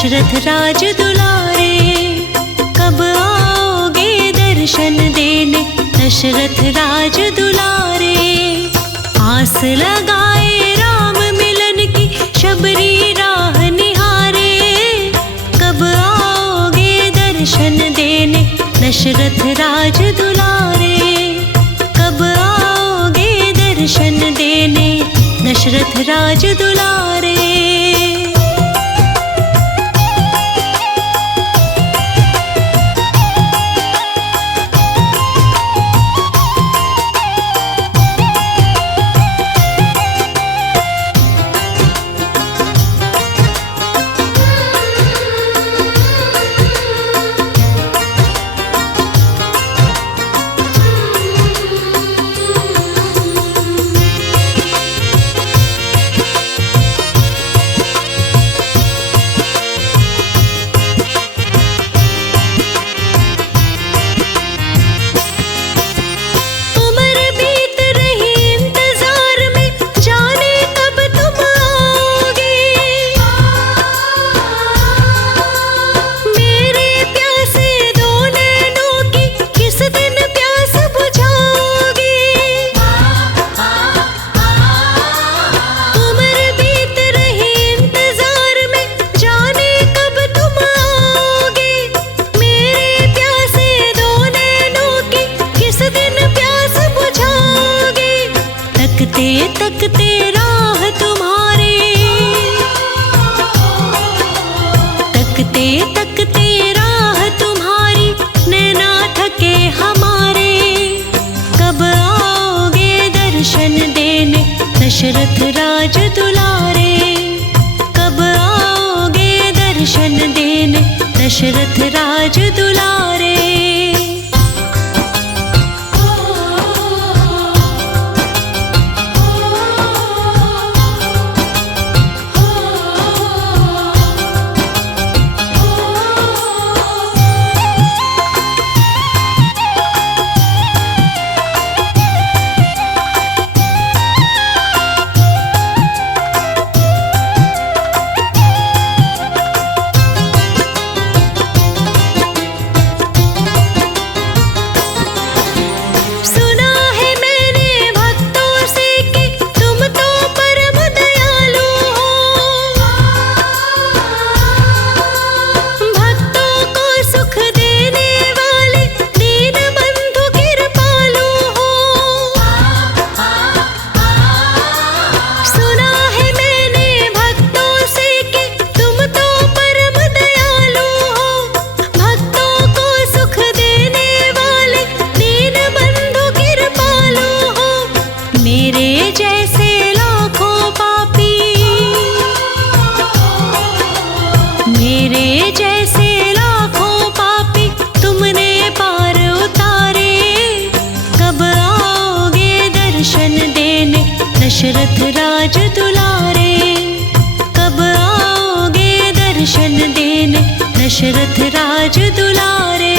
दशरथ राज दुलारे, कब आओगे दर्शन देने दशरथ राज दुलारे। आस लगाए राम मिलन की शबरी राह निहारे, कब आओगे दर्शन देने दशरथ राज दुलारे, कब आओगे दर्शन देने दशरथ राज दुलारे। तकते राह तुम्हारे, तकते तकते राह तुम्हारी, नैना थके हमारे। कब आओगे दर्शन देने दशरथ राज दुलारे, कब आओगे दर्शन देने दशरथ राज दुलारे। मेरे जैसे लाखों पापी तुमने पार उतारे, कब आओगे दर्शन देने दशरथ राज दुलारे, कब आओगे दर्शन देने दशरथ राज दुलारे।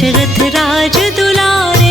दशरथ राज दुलारे।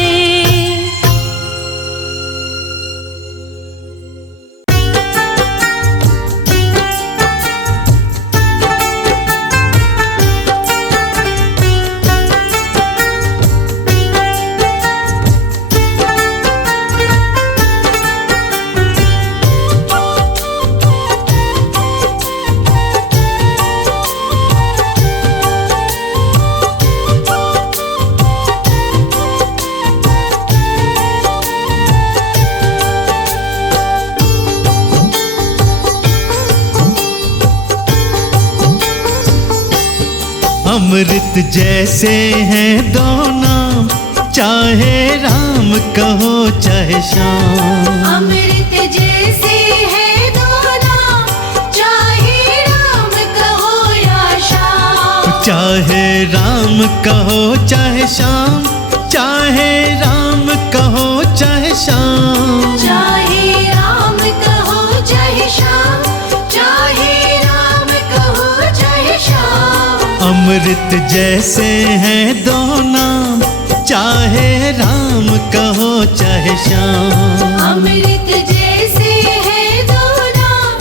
अमृत जैसे हैं दो नाम, चाहे राम कहो चाहे श्याम। अमृत जैसे है दो नाम, चाहे राम कहो या श्याम। चाहे राम कहो चाहे श्याम, चाहे राम कहो चाहे श्याम। चाहे राम कहो चाहे श्याम, चाहे राम कहो चाहे श्याम। अमृत जैसे हैं दो नाम, चाहे राम कहो चाहे श्याम। अमृत जैसे है दो नाम,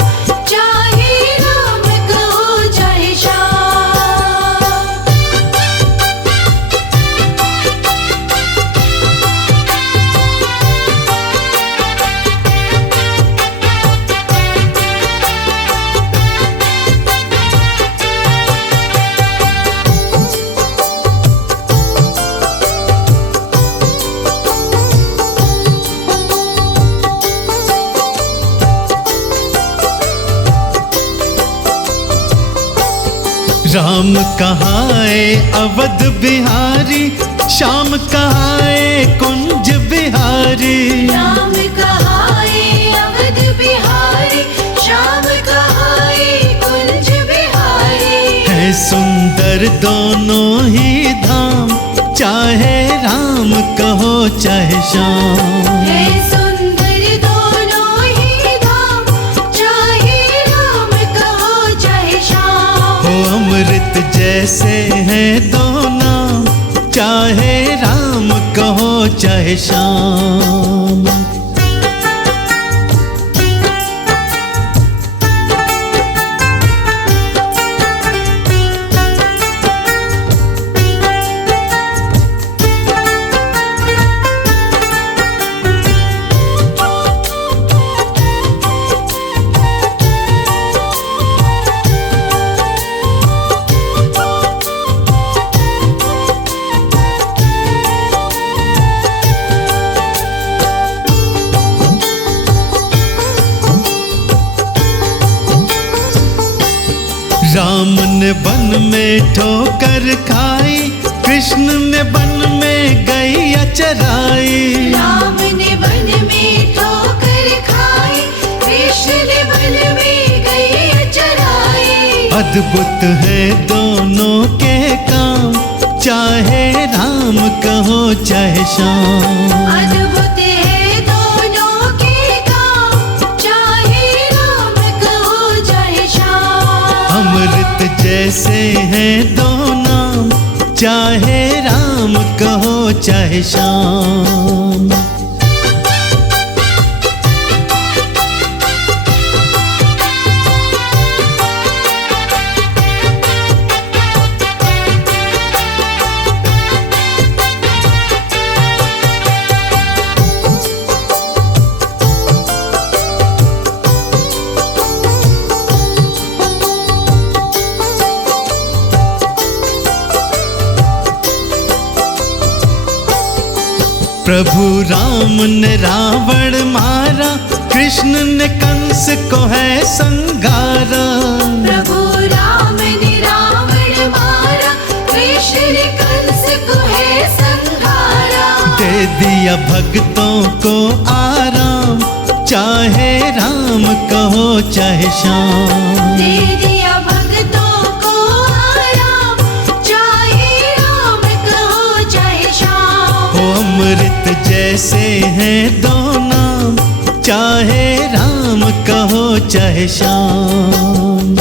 चाहे राम कहो चाहे श्याम। राम कहाए अवध बिहारी, श्याम कहाए कुंज बिहारी। राम कहाए अवध बिहारी, श्याम कहाए कुंज बिहारी। है सुंदर दोनों ही धाम, चाहे राम कहो चाहे श्याम। है सुंदर दोनों ही धाम, चाहे राम कहो चाहे श्याम। हो अमृत जैसे हैं दो नाम, चाहे राम कहो चाहे श्याम। राम ने वन में ठोकर खाई, कृष्ण ने वन में गैया चराई। राम ने वन में ठोकर खाई, कृष्ण ने वन में गैया चराई। अद्भुत है दोनों के काम, चाहे राम कहो चाहे श्याम। अद्भुत है दोनों के काम, चाहे राम कहो चाहे श्याम। अमृत जैसे हैं दो नाम, चाहे राम कहो चाहे श्याम। प्रभु राम ने रावण मारा, कृष्ण ने कंस को है संगारा। प्रभु राम ने रावण मारा, कृष्ण ने कंस को है संहारा। दे दिया भक्तों को आराम, चाहे राम कहो चाहे श्याम। दे दिया भक्तों को आराम, चाहे राम कहो चाहे श्याम। हो अमृत जैसे हैं दो नाम, चाहे राम कहो चाहे श्याम।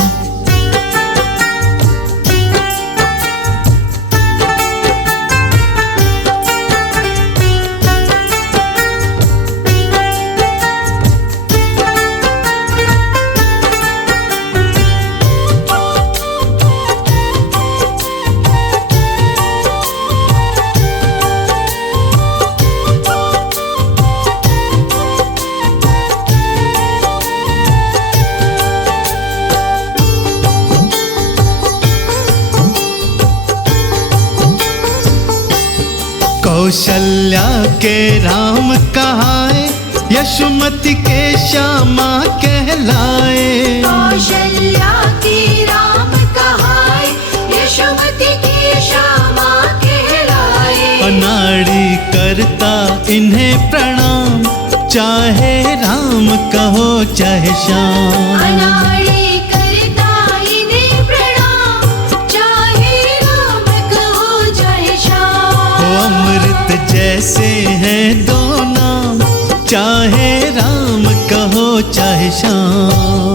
कौशल्या के राम कहाए, यशोमती के श्यामा कहलाए। कौशल्या के राम कहाए, यशोमती के श्यामा कहलाए। अनाड़ी करता इन्हें प्रणाम, चाहे राम कहो चाहे श्याम। अनाड़ी करता इन्हें प्रणाम, चाहे राम कहो चाहे श्याम। ओ अमृत जैसे हैं दो नाम, चाहे राम कहो चाहे श्याम।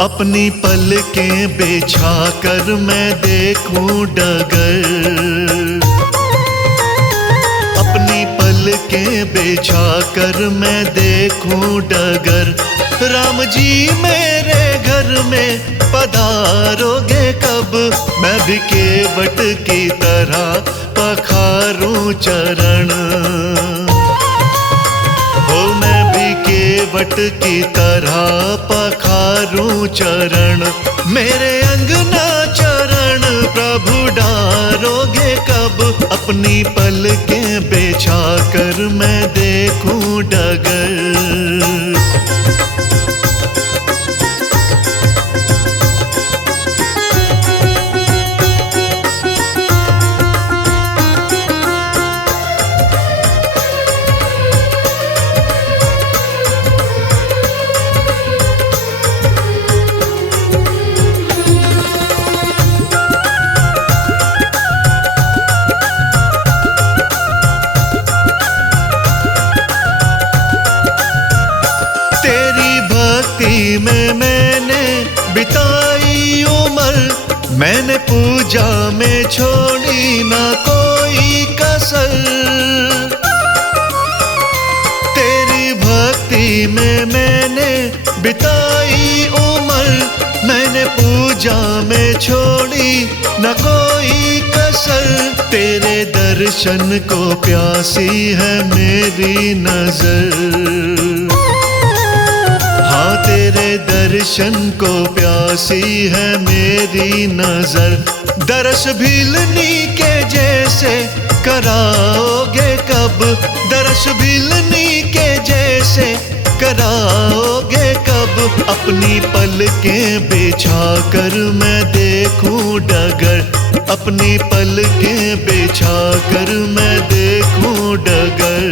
अपनी पलकें बिछा कर मैं देखूं डगर, अपनी पलकें बिछा कर मैं देखूं डगर। राम जी मेरे घर में पधारोगे कब, मैं भी केवट की तरह पखारूं चरण। हो मैं भी केवट की तरह पखारूं चरण। मेरे अंगना चरण प्रभु डारोगे कब, अपनी पलकें बिछा कर मैं देखूं डगर। में मैंने बिताई उम्र, मैंने पूजा में छोड़ी ना कोई कसर। तेरी भक्ति में मैंने बिताई उम्र, मैंने पूजा में छोड़ी न कोई कसर। तेरे दर्शन को प्यासी है मेरी नजर, हाँ तेरे दर्शन को प्यासी है मेरी नजर। दरस भिलनी के जैसे कराओगे कब, दरस भिलनी के जैसे कराओगे कब, अपनी पलकें बिछा कर मैं देखूं डगर, अपनी पलकें बिछा कर मैं देखूं डगर।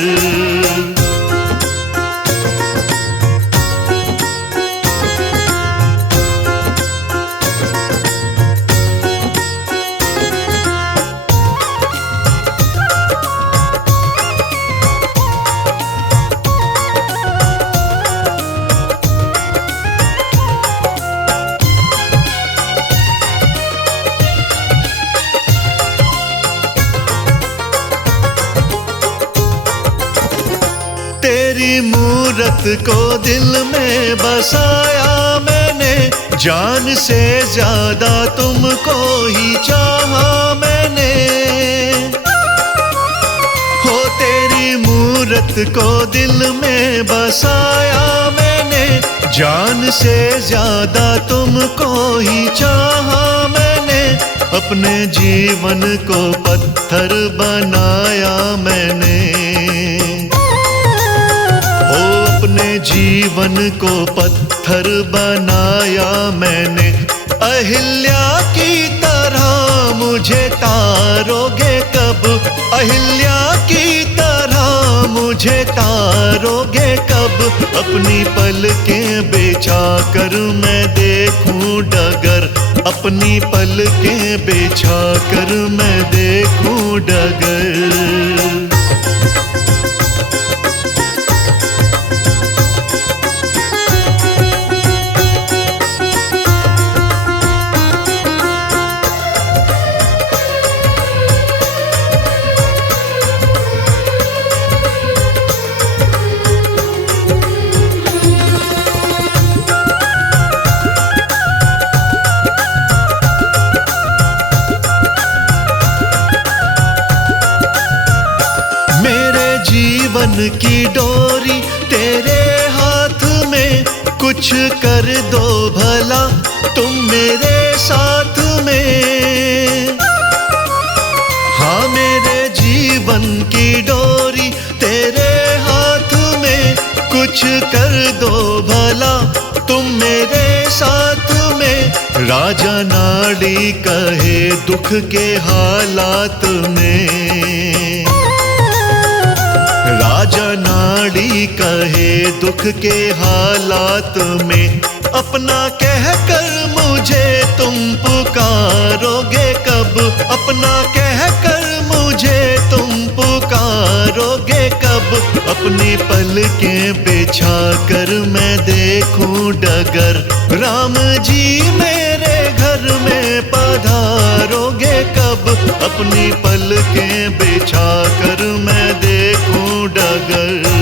तेरी मूरत को दिल में बसाया मैंने, जान से ज्यादा तुमको ही चाहा मैंने। हो तेरी मूरत को दिल में बसाया मैंने, जान से ज्यादा तुमको ही चाहा मैंने। अपने जीवन को पत्थर बनाया मैंने, अपने जीवन को पत्थर बनाया मैंने। अहिल्या की तरह मुझे तारोगे कब, अहिल्या की तरह मुझे तारोगे कब, अपनी पलकें बिछा कर मैं देखूं डगर, अपनी पलकें बिछा कर मैं देखूं डगर। की डोरी तेरे हाथ में, कुछ कर दो भला तुम मेरे साथ में। हाँ मेरे जीवन की डोरी तेरे हाथ में, कुछ कर दो भला तुम मेरे साथ में। राजा नाड़ी कहे दुख के हालात में, राजा नाड़ी कहे दुख के हालात में। अपना कह कर मुझे तुम पुकारोगे कब, अपना कह कर मुझे तुम पुकारोगे कब। अपनी पलकें बिछा कर मैं देखूं डगर, राम जी मेरे घर में पधारोगे कब। अपनी पलकें बिछा कर मैं देखूं डगर।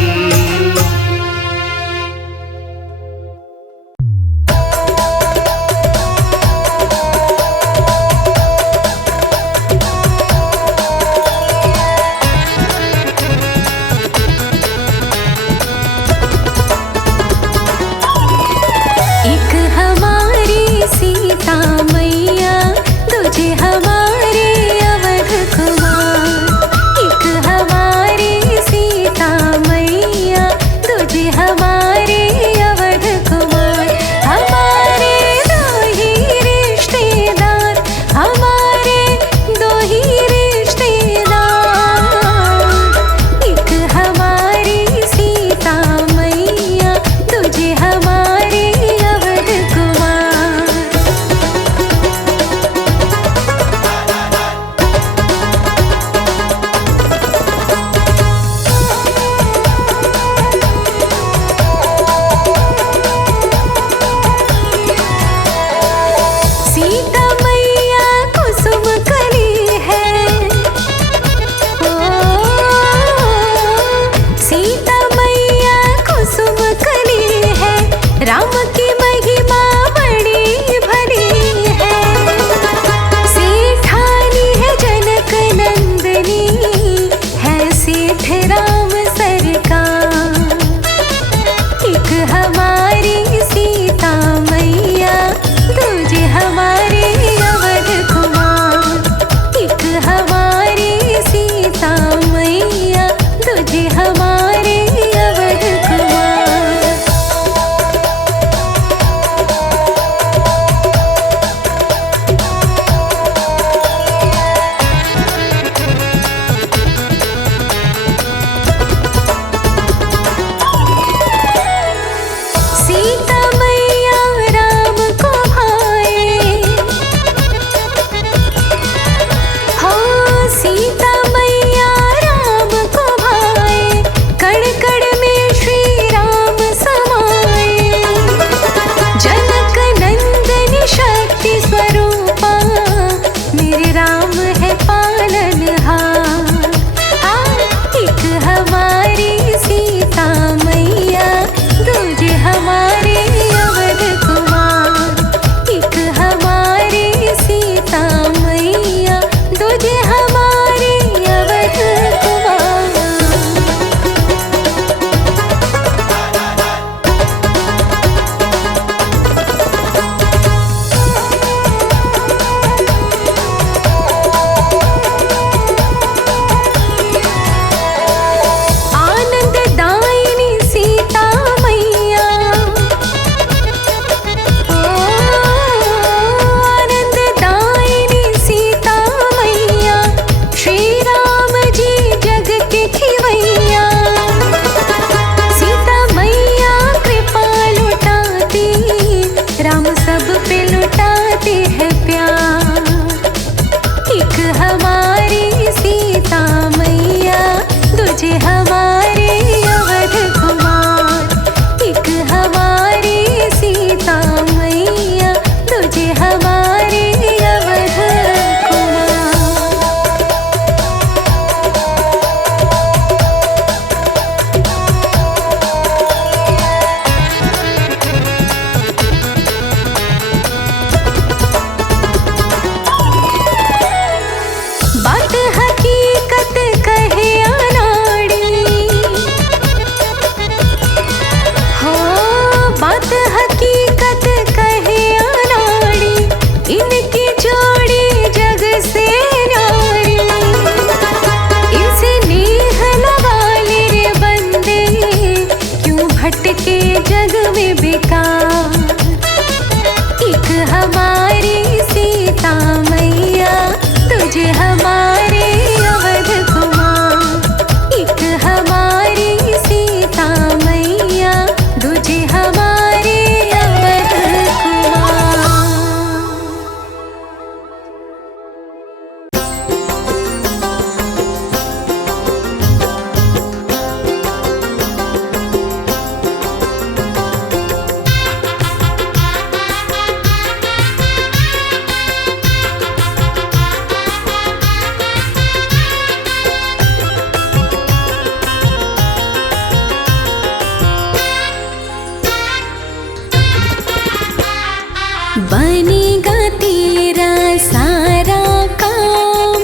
बनेगा तेरा सारा काम,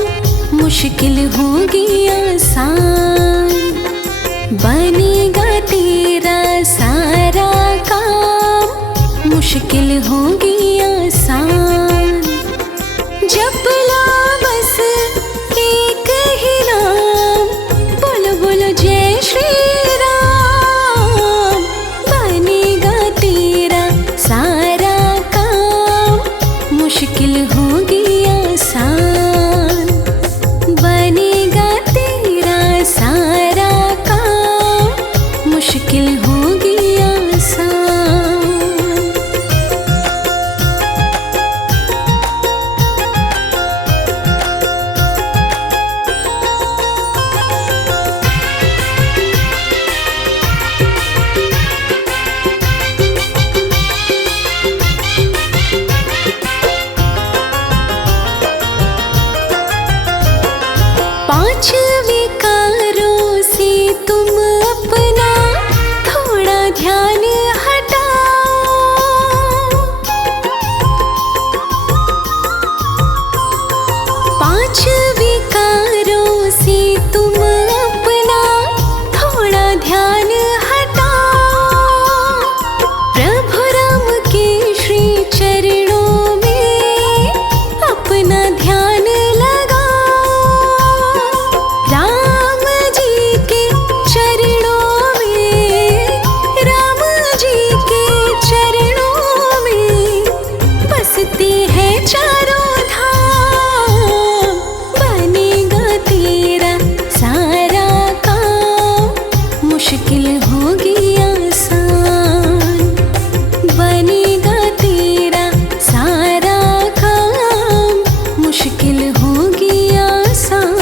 मुश्किल होगी आसान। बनेगा तेरा सारा काम, मुश्किल होगी आसान। जप लो बस एक ही नाम, बोलो बोलो जय श्री राम। बनेगा तेरा सारा काम, मुश्किल होगी आसान। बनेगा तेरा सारा काम, मुश्किल होगी आसान। पांच विकारों से तुम अपना थोड़ा ध्यान हटाओ। पांच विकारों से तुम अपना थोड़ा ध्यान हटाओ। प्रभु राम के श्री चरणों में अपना ध्यान राम जी के चरणों में, राम जी के चरणों में बसते हैं चारों धाम। बनेगा तेरा सारा काम, मुश्किल होगी आसान। बनेगा तेरा सारा काम, मुश्किल होगी आसान।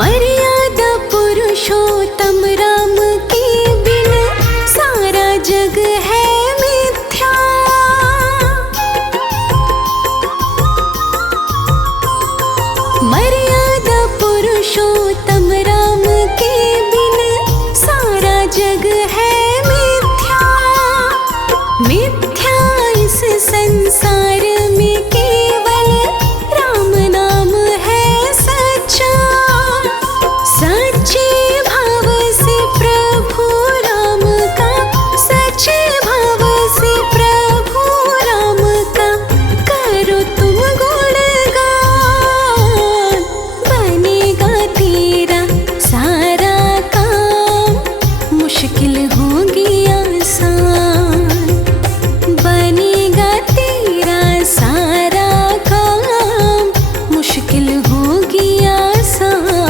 मर्यादा पुरुषोत्तम राम के बिन सारा जग है मिथ्या। मर्यादा पुरुषोत्तम राम के बिन सारा जग है मिथ्या। मिथ्या इस संसार में केवल राम नाम है सच्चा। सच्चे भाव से प्रभु राम का, सच्चे भाव से प्रभु राम का करो तुम गुणगान। बनेगा तेरा सारा काम, मुश्किल होगी आसान। बनेगा तेरा सारा काम, मुश्किल होगी आसान।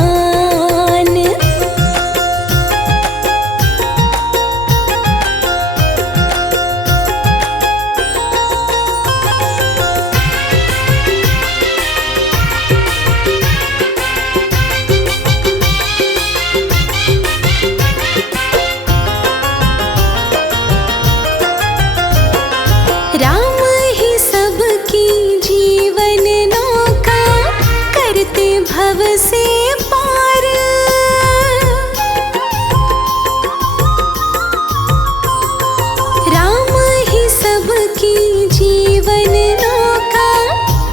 राम ही सबकी जीवन नौका, करते भव से पार। राम ही सबकी जीवन नौका,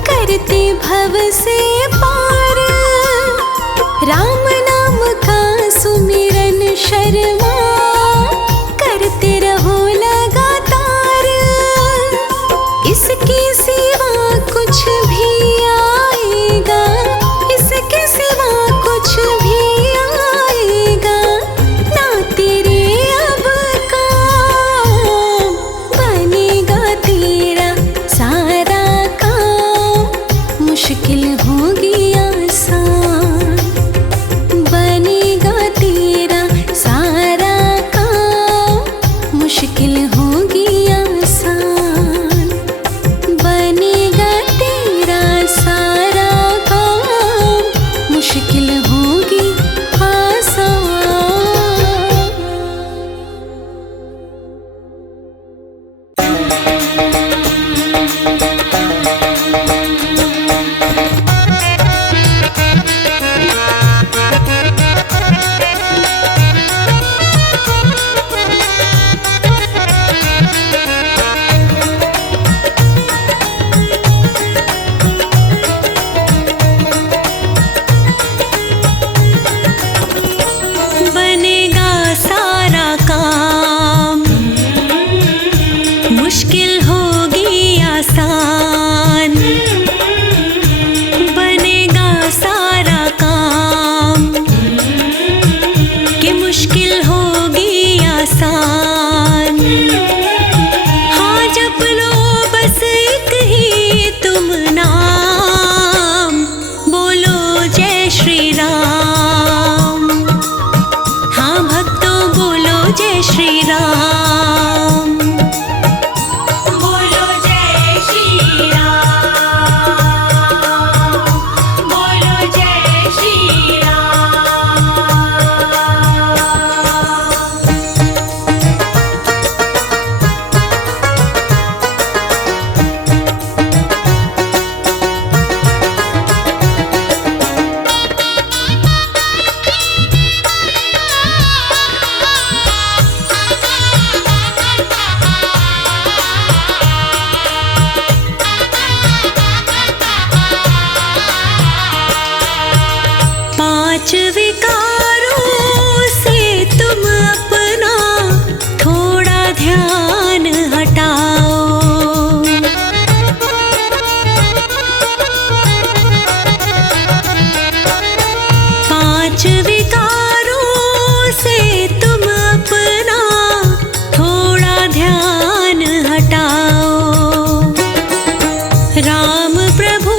करते भव से पार। राम नाम का सुमिरन शर्मा, करते रहो लगातार। इसके सिवा कुछ भी आएगा, इसके सिवा राम प्रभु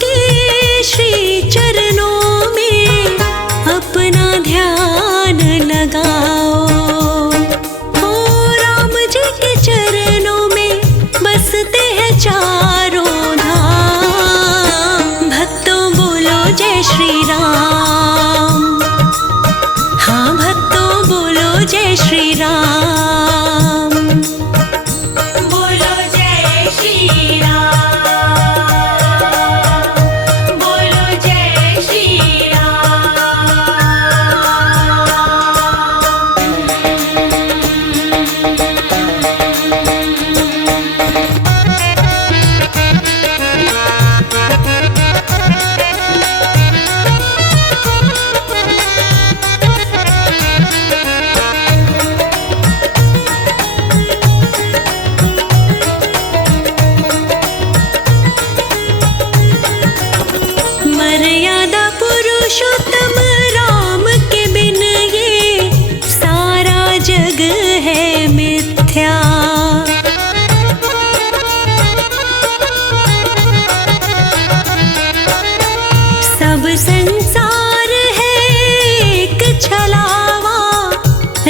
के श्री चरणों में अपना ध्यान लगाओ। हो राम जी के चरणों में बसते हैं चारों धाम। भक्तों बोलो जय श्री राम। हाँ भक्तों बोलो जय श्री राम। बोलो जय श्री राम, बोलो जय श्री मर्यादा पुरुषोत्तम राम के बिन ये सारा जग है मिथ्या। सब संसार है एक छलावा,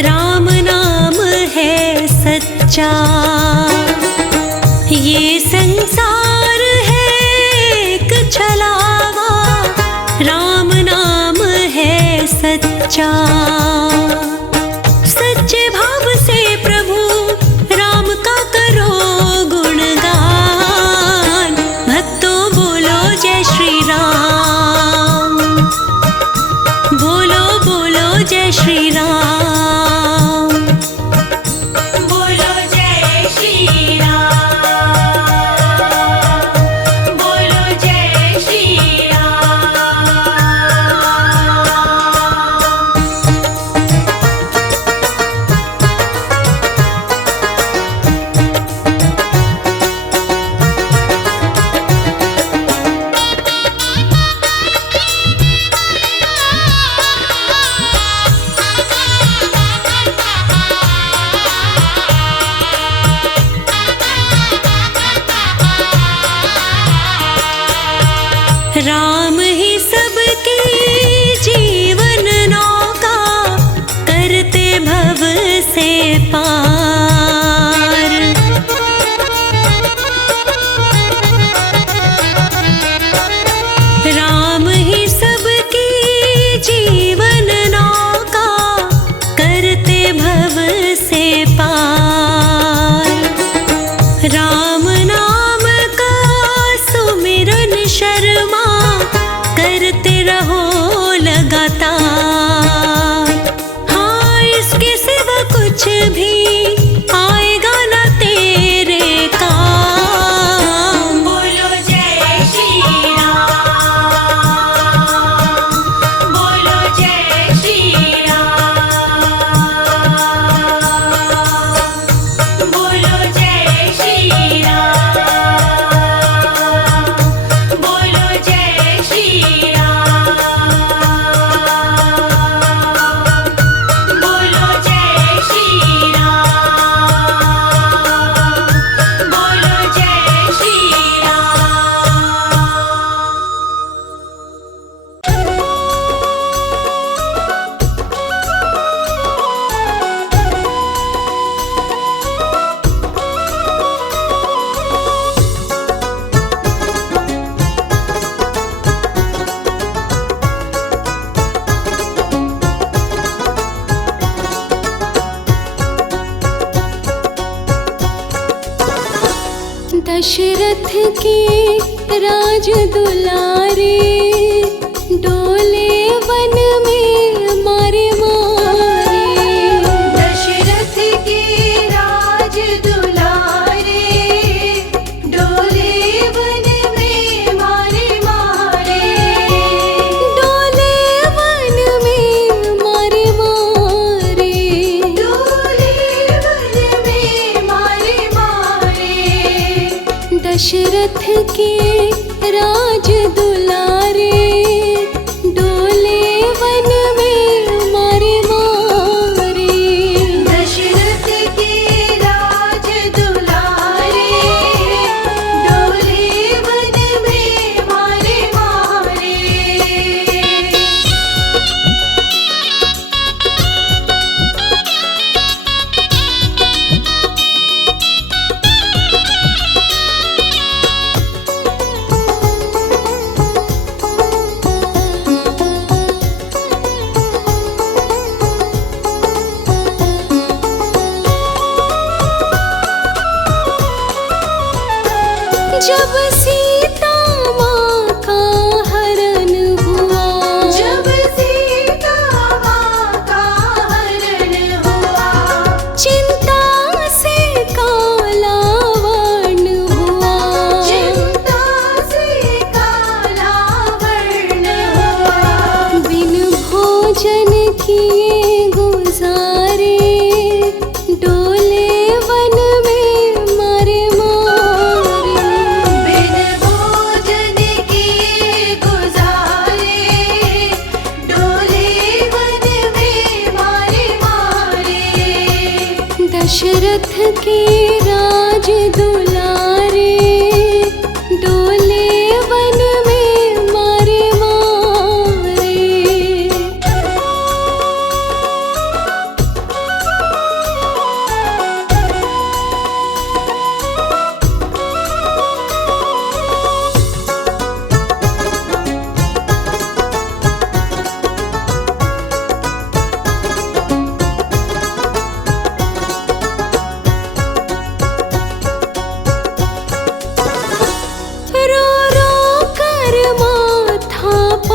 राम नाम है सच्चा। ये संसार है एक छलावा, राम नाम है सच्चा। सच्चे भाव से प्रभु राम का करो गुणगान। भक्तों बोलो जय श्री राम। बोलो बोलो जय श्री राम। बोलो जय श्री राम, बोलो जय श्री राम ही सबकी जीवन नौका, करते भव से पार। राम ही सबकी जीवन नौका, करते भव से पार। राम नाम का सुमिरन शर्मा, करते रहो लगातार। हाँ इसके सिवा कुछ भी आएगा ना तेरे काम। बोलो जय श्री राम, बोलो जय श्री राम, बोलो जय श्री राम, बोलो जय श्री राम, बोलो जय श्री राम, बोलो जय श्री दशरथ के राज दुलारे, डोले वन में मारे मारे। दशरथ के राज दुलारे, डोले वन में मारे मारे। डोले वन में मारे मारे। डोले वन में मारे मारे। दशरथ के राज दुलारे, डोले वन में मारे मारे। दशरथ के राज दुलारे, डोले वन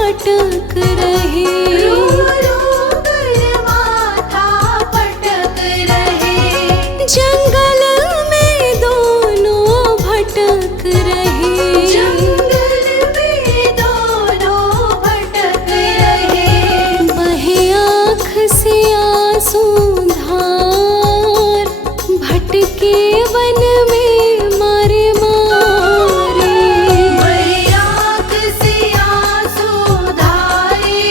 पटक रहे। रो रो कर माथा पटक रहे। जंगल में दोनों भटक रहे। जंगल में दोनों भटक रहे। बहे आँख से आंसू धार, भटके वन में मारे मारे। बहे आँख से आंसू धारे,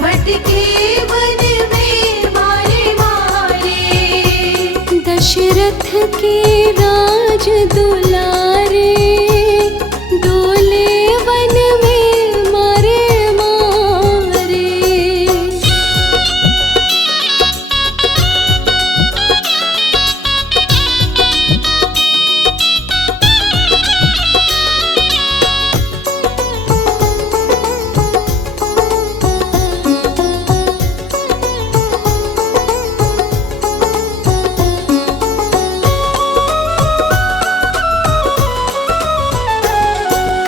भटके वन में मारे मारे। दशरथ के राज दुलारे, डोले वन में मारे मारे।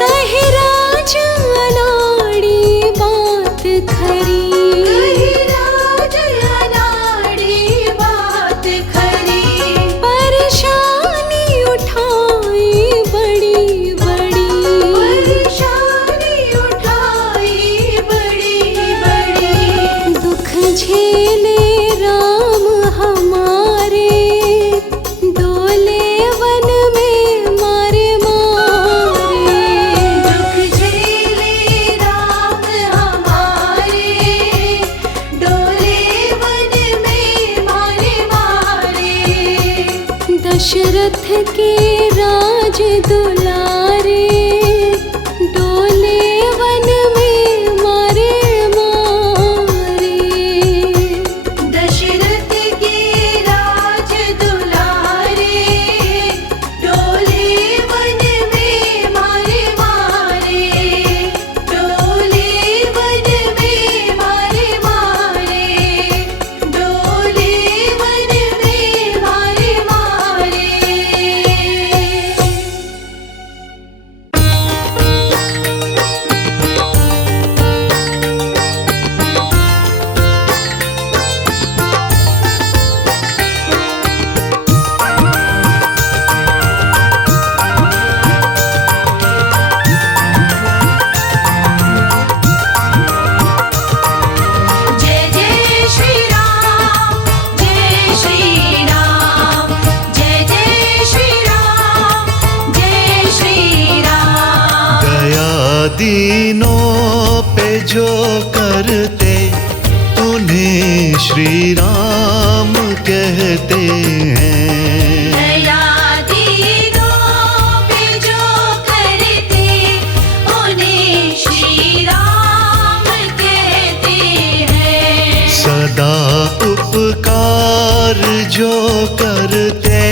कहे राज अनाड़ी बात खरी। कही राज अनाड़ी बात खरी। परेशानी उठाई बड़ी बड़ी। परेशानी उठाई बड़ी बड़ी। दुख झेले राम हमारे, डोले वन में मारे मारे। दुख झेले राम हमारे, डोले वन में मारे मारे। दशरथ के राज दुलारे, डोले वन में मारे मारे। दशरथ के राज दुलारे, डोले वन में मारे मारे। डोले वन में मारे मारे। डोले वन में मारे मारे। जय जय श्री राम, जय श्री राम। जय जय श्री राम, जय श्री राम। दया दीनों पे जो करते उन्हें श्री राम कहते हैं। दया दीनों पे जो करते, उन्हें श्री राम कहते हैं। सदा उपकार जो करते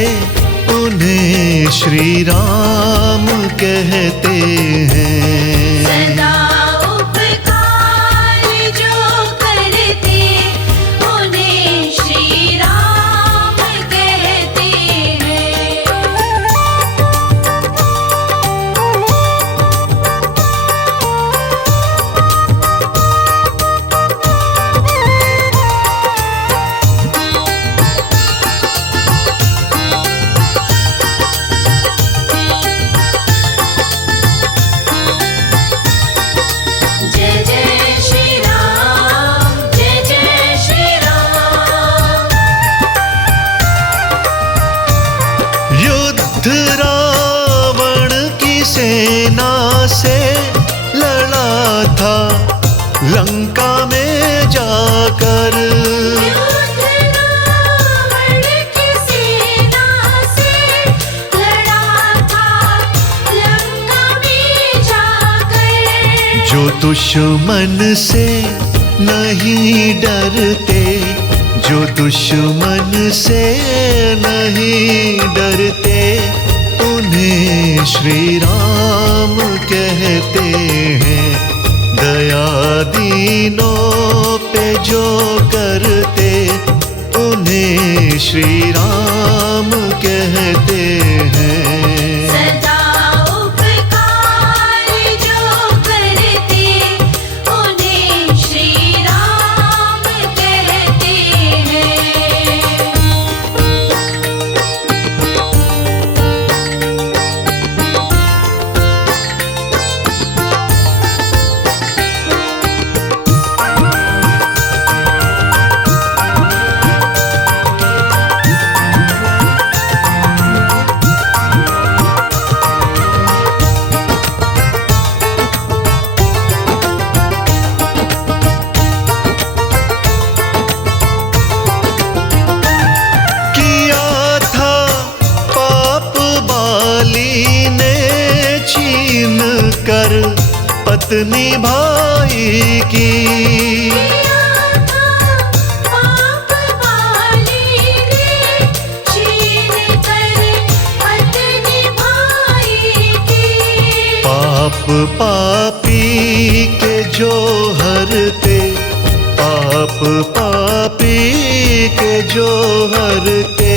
उन्हें श्री राम कहते हैं। सदा उपकार जो करते, उन्हें श्री राम कहते हैं। जय जय श्री राम, जय जय श्री राम। युद्ध रावण की सेना से लड़ा था लंका में जाकर। युद्ध रावण की सेना से लड़ा था लंका में जाकर। जो दुश्मन से नहीं डरते, जो दुश्मन से नहीं डरते, उन्हें श्री राम कहते हैं। दया दीनों पे जो करते, उन्हें श्री राम कहते हैं। सदा उपकार जो करते, कर पत्नी भाई की। पाप वाली रे छीन कर पत्नी भाई की। पाप पापी के जो हरते, पाप पापी के जो हरते,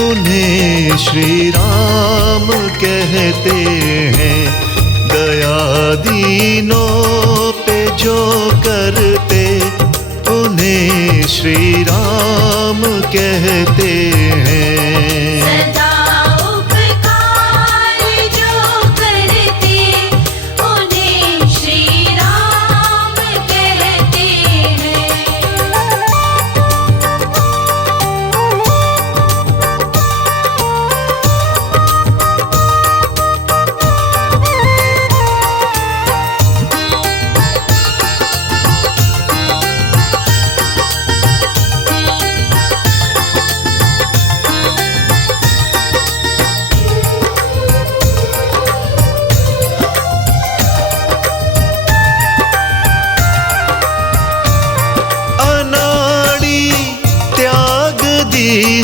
उन्हें श्री राम कहते हैं। दया दीनों पे जो करते, उन्हें श्री राम कहते हैं। सदा उपकार जो करते, उन्हें श्री राम कहते हैं।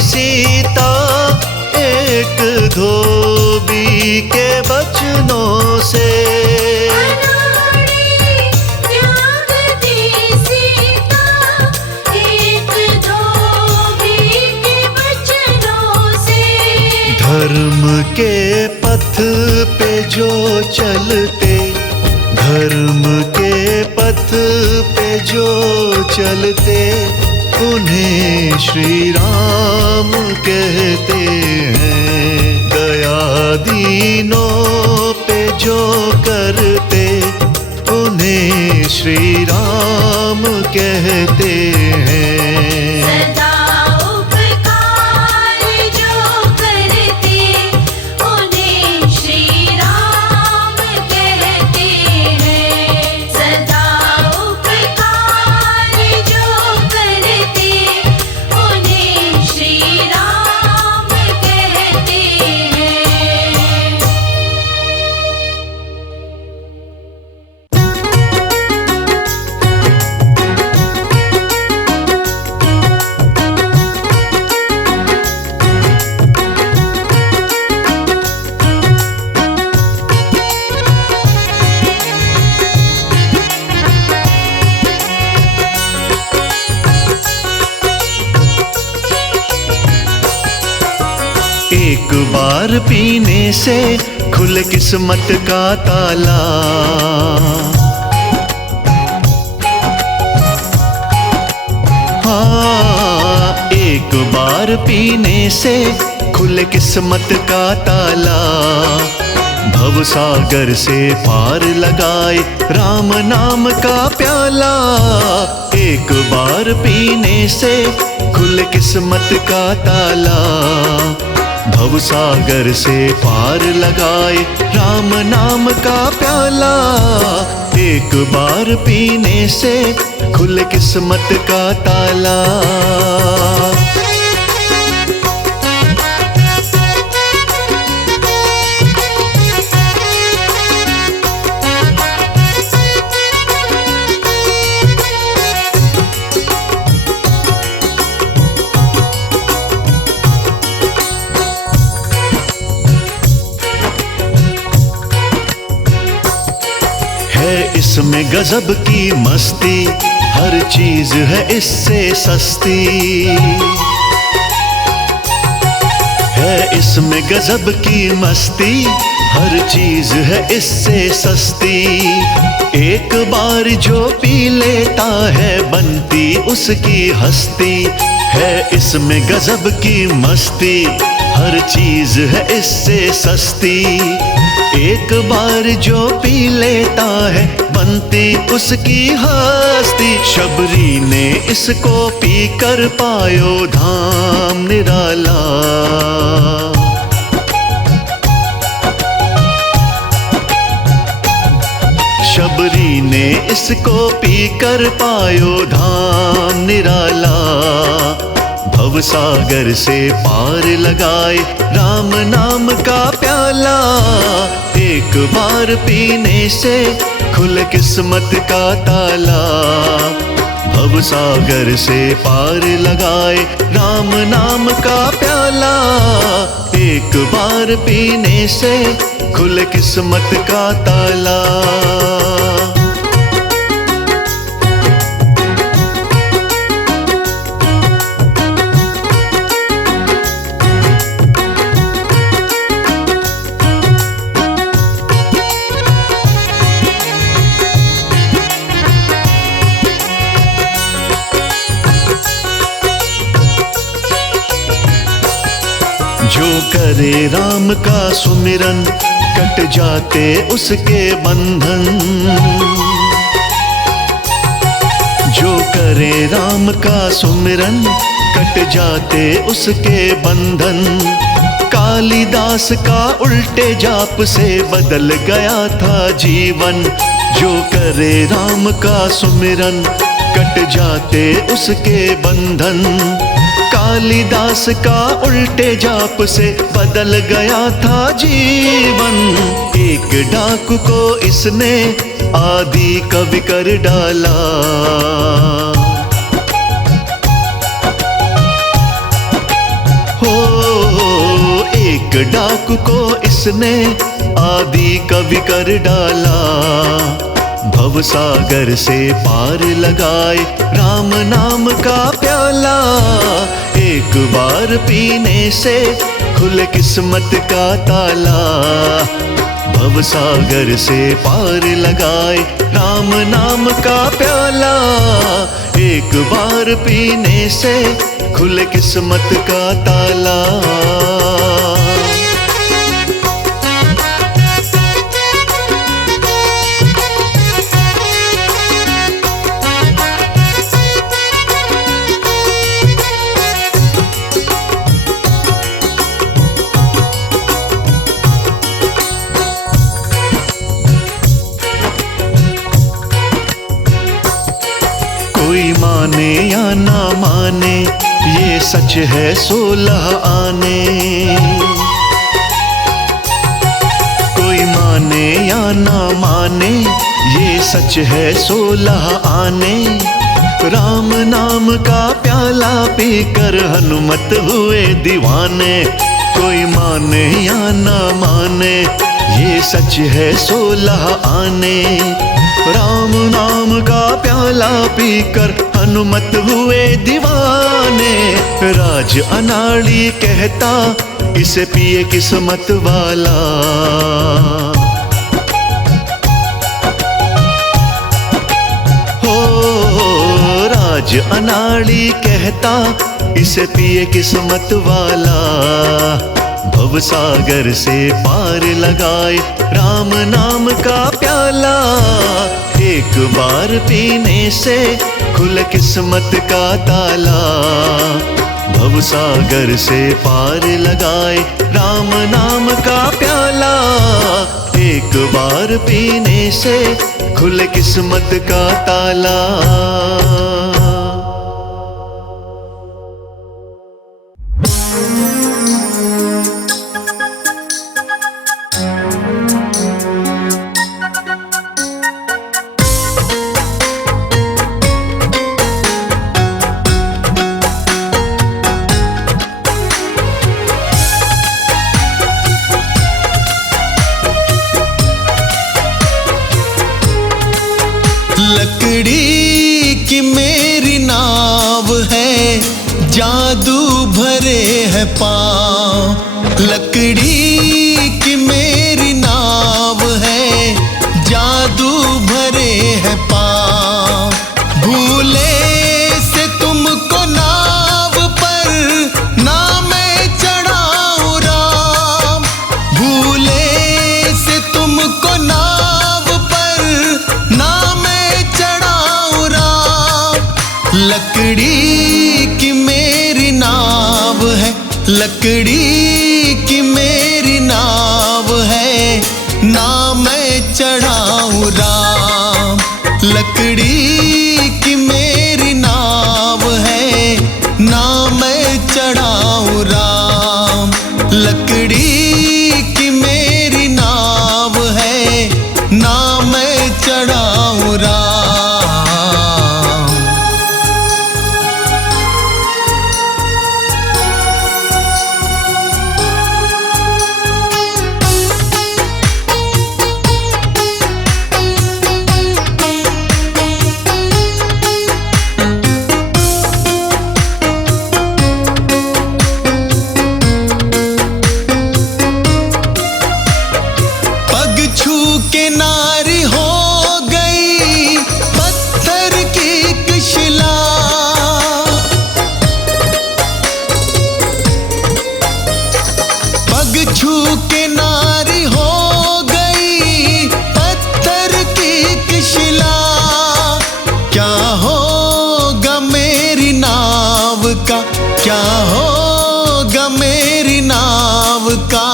सीता एक धोबी के बचनों से। अनाड़ी त्याग दी सीता एक धोबी के बचनों से। धर्म के पथ पे जो चलते, धर्म के पथ पे जो चलते, उन्हें श्री राम कहते हैं। दया दीनों पे जो करते, उन्हें श्री राम कहते हैं। सदा उपकार जो करते, उन्हें श्री राम कहते हैं। सदा उपकार जो करते, उन्हें श्री राम कहते हैं। एक बार पीने से खुले किस्मत का ताला। हाँ, एक बार पीने से खुले किस्मत का ताला। भवसागर से पार लगाए राम नाम का प्याला। एक बार पीने से खुले किस्मत का ताला। भवसागर से पार लगाए राम नाम का प्याला। एक बार पीने से खुले किस्मत का ताला। इसमें गजब की मस्ती, हर चीज है इससे सस्ती। है इसमें गजब की मस्ती, हर चीज है इससे सस्ती। एक बार जो पी लेता है बनती उसकी हस्ती। है इसमें गजब की मस्ती, हर चीज है इससे सस्ती। एक बार जो पी लेता है बनती उसकी हस्ती। शबरी ने इसको पी कर पायो धाम निराला। शबरी ने इसको पी कर पायो धाम निराला। भवसागर से पार लगाए राम नाम का प्याला। एक बार पीने से खुले किस्मत का ताला, भव सागर से पार लगाए राम नाम का प्याला। एक बार पीने से खुले किस्मत का ताला। जो करे राम का सुमिरन कट जाते उसके बंधन। जो करे राम का सुमिरन कट जाते उसके बंधन। कालिदास का उल्टे जाप से बदल गया था जीवन। जो करे राम का सुमिरन कट जाते उसके बंधन। कालिदास का उल्टे जाप से बदल गया था जीवन। एक डाकू को इसने आदि कवि कर डाला। हो एक डाकू को इसने आदि कवि कर डाला। भव सागर से पार लगाए राम नाम का प्याला। एक बार पीने से खुले किस्मत का ताला। भव सागर से पार लगाए राम नाम का प्याला। एक बार पीने से खुले किस्मत का ताला। कोई माने या ना माने ये सच है 16 आने। कोई माने या ना माने ये सच है 16 आने। राम नाम का प्याला पीकर हनुमत हुए दीवाने। कोई माने या ना माने ये सच है 16 आने। राम नाम का प्याला पीकर हनुमत हुए दीवाने। राज अनाड़ी कहता इसे पिए किस्मत वाला। हो राज अनाड़ी कहता इसे पिए किस्मत वाला। भव सागर से पार लगाए राम नाम का प्याला। एक बार पीने से खुले किस्मत का ताला। भव सागर से पार लगाए राम नाम का प्याला। एक बार पीने से खुले किस्मत का ताला। लकड़ी की मेरी नाव है, जादू भरे है पाँव। लकड़ी की मेरी नाव है, जादू भरे है पाँव। भूले से तुमको नाव पर ना मैं चढ़ाऊं राम। भूले से तुमको नाव पर ना लकड़ी की मेरी नाव है, लकड़ी की मेरी नाव है, ना मैं चढ़ाऊं राम। लकड़ी की मेरी नाव है, ना मैं चढ़ाऊं राम। लकड़ी की मेरी नाव क्या होगा मेरी नाव का,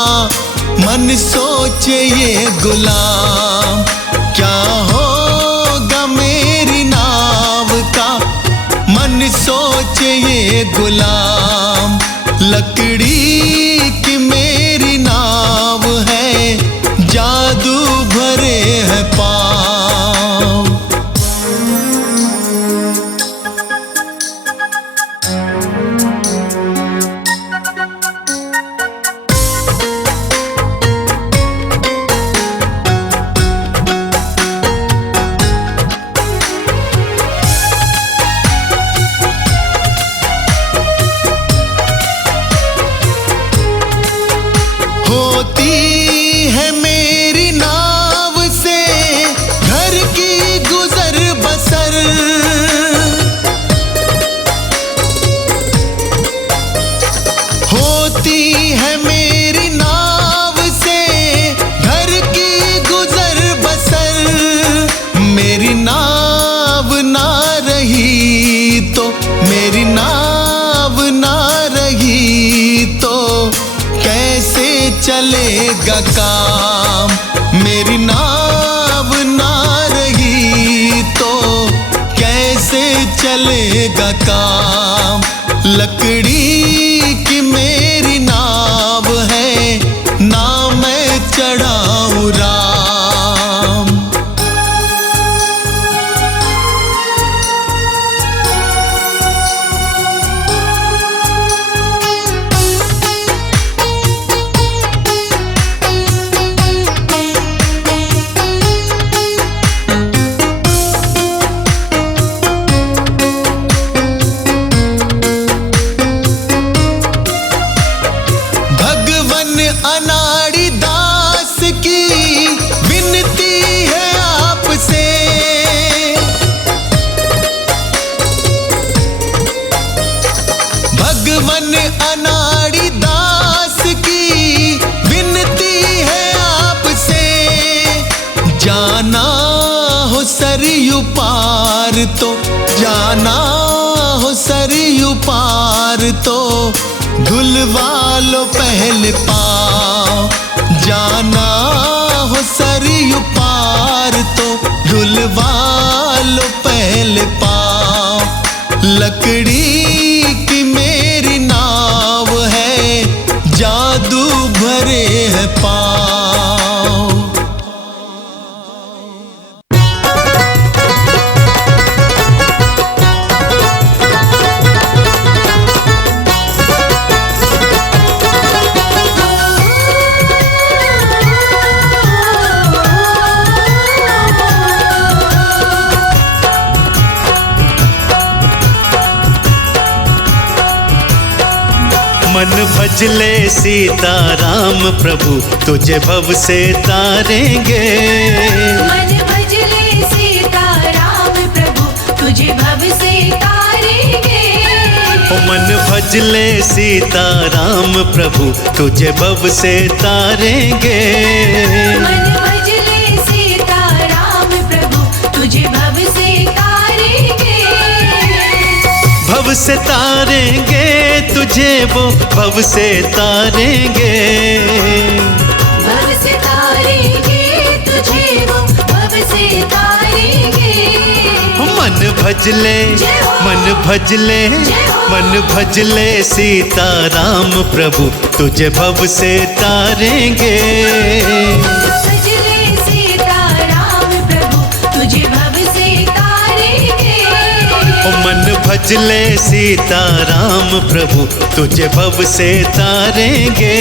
मन सोचे ये गुलाम। क्या होगा मेरी नाव का, मन सोचे ये गुलाम। लकड़ी की मेरी नाव है, जादू भरे हैं पाँव। होती है मेरी नाव से घर की गुजर बसर। होती है मेरी नाव से घर की गुजर बसर। मेरी नाव ना रही तो, मेरी नाव ना रही तो कैसे चलेगा काम। मेरी नाव ना रही तो कैसे चलेगा काम। लकड़ी की मेरी नाव है, ना मैं चढ़ाऊं राम। भगवन अनाड़ी दास की विनती है आपसे। भगवन अनाड़ी दास की विनती है आपसे। जाना हो सरयू पार तो, जाना हो सरयू पार तो धुलवा लो पहले पाँव। जाना हो सरयू पार तो धुलवा लो पहले पाँव। लकड़ी की मेरी नाव है, जादू भरे हैं पाँव। मन भजले सीताराम प्रभु, तुझे भव से तारेंगे। मन भजले सीताराम प्रभु, तुझे भव से तारेंगे। मन भजले सीताराम प्रभु, तुझे भव से तारेंगे। मन भजले सीताराम प्रभु, तुझे भव से तारेंगे। भव से तारेंगे तुझे वो, भव से तारेंगे। भव से तारेंगे तुझे वो, भव से तारेंगे। मन भजले, मन भजले, मन भजले सीताराम प्रभु, तुझे भव से तारेंगे। भजले सीताराम प्रभु, तुझे भव से तारेंगे। मन भजले सीताराम प्रभु, तुझे भव से तारेंगे।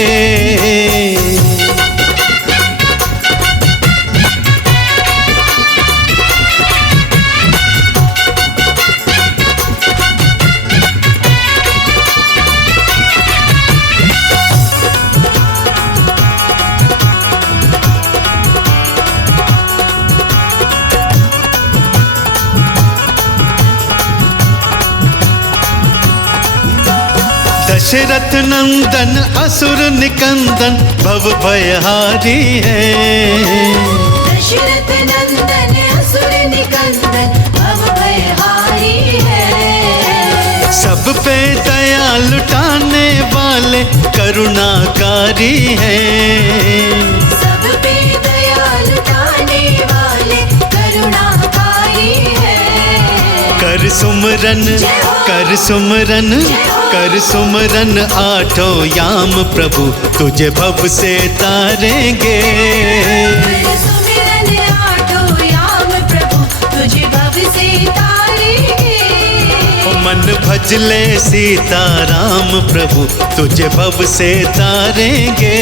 दशरथ नंदन असुर निकंदन भव भयहारी है। दशरथ नंदन असुर निकंदन भव भयहारी है। सब पे दया लुट करुणाकारी हैं। सब पे दयाल ताने वाले करुणाकारी है। कर सुमरन, कर सुमरन, कर सुमरन आठों याम प्रभु तुझे भव से तारेंगे। कर सुमिरन आठों याम प्रभु तुझे भव से तारेंगे। मन भजले सीताराम प्रभु तुझे भव से तारेंगे।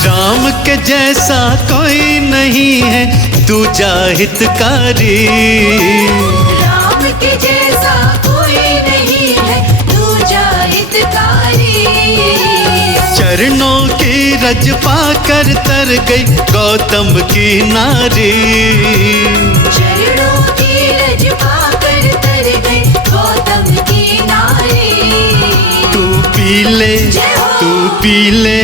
राम के जैसा कोई नहीं है दूजा हितकारी। राम के जैसा कोई नहीं है दूजा हितकारी। चरणों की रज पाकर तर गई गौतम की नारी। चरणों की रज पाकर तर गई गौतम की नारी। तू पी ले, तू पी ले,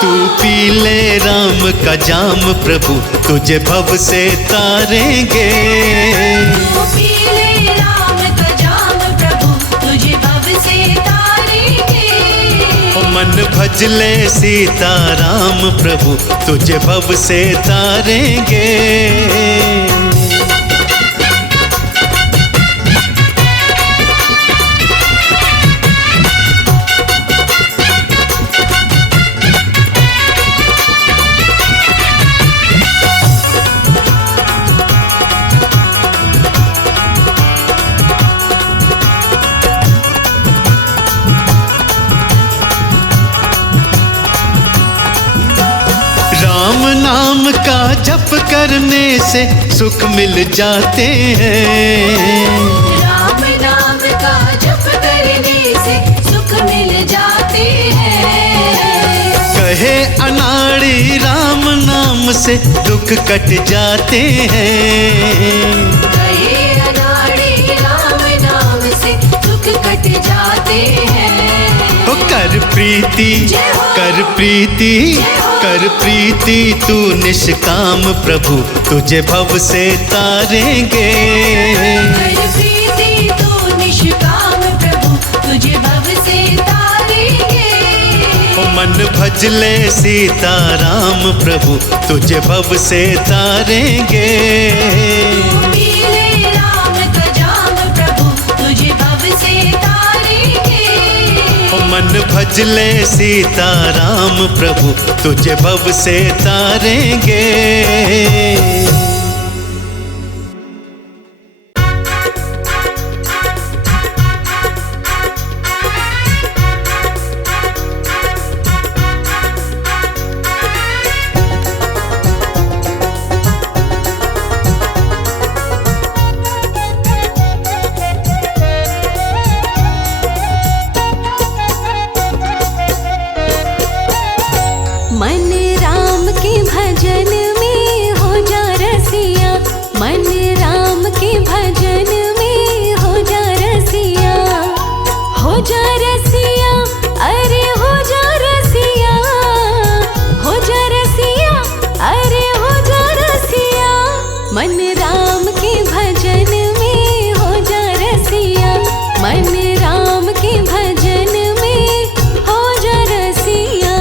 तू पी ले राम का जाम प्रभु तुझे भव से तारेंगे। तू पी ले राम का जाम प्रभु तुझे भव से तारेंगे। मन भजले सीताराम प्रभु तुझे भव से तारेंगे। राम नाम का जप करने से सुख मिल जाते हैं। राम नाम का जप करने से सुख मिल जाते हैं। कहे अनाड़ी राम नाम से दुख कट जाते हैं। कहे अनाड़ी राम नाम से दुख कट जाते हैं। ओ कर प्रीति, कर प्रीति, कर प्रीति तू निष्काम प्रभु तुझे भव से तारेंगे। कर प्रीति तू निष्काम प्रभु तुझे भव से तारेंगे। मन भजले सीताराम प्रभु तुझे भव से तारेंगे। तू पी ले राम का जाम प्रभु तुझे भव से तारेंगे। मन भजले सीताराम प्रभु तुझे भव से तारेंगे। मन राम के भजन में हो जा रसिया। मन राम के भजन में हो जा रसिया। हो जा रसिया, अरे हो जा रसिया। हो जा रसिया, अरे हो जा रसिया। मन राम के भजन में हो जा रसिया। मन राम के भजन में हो जा रसिया।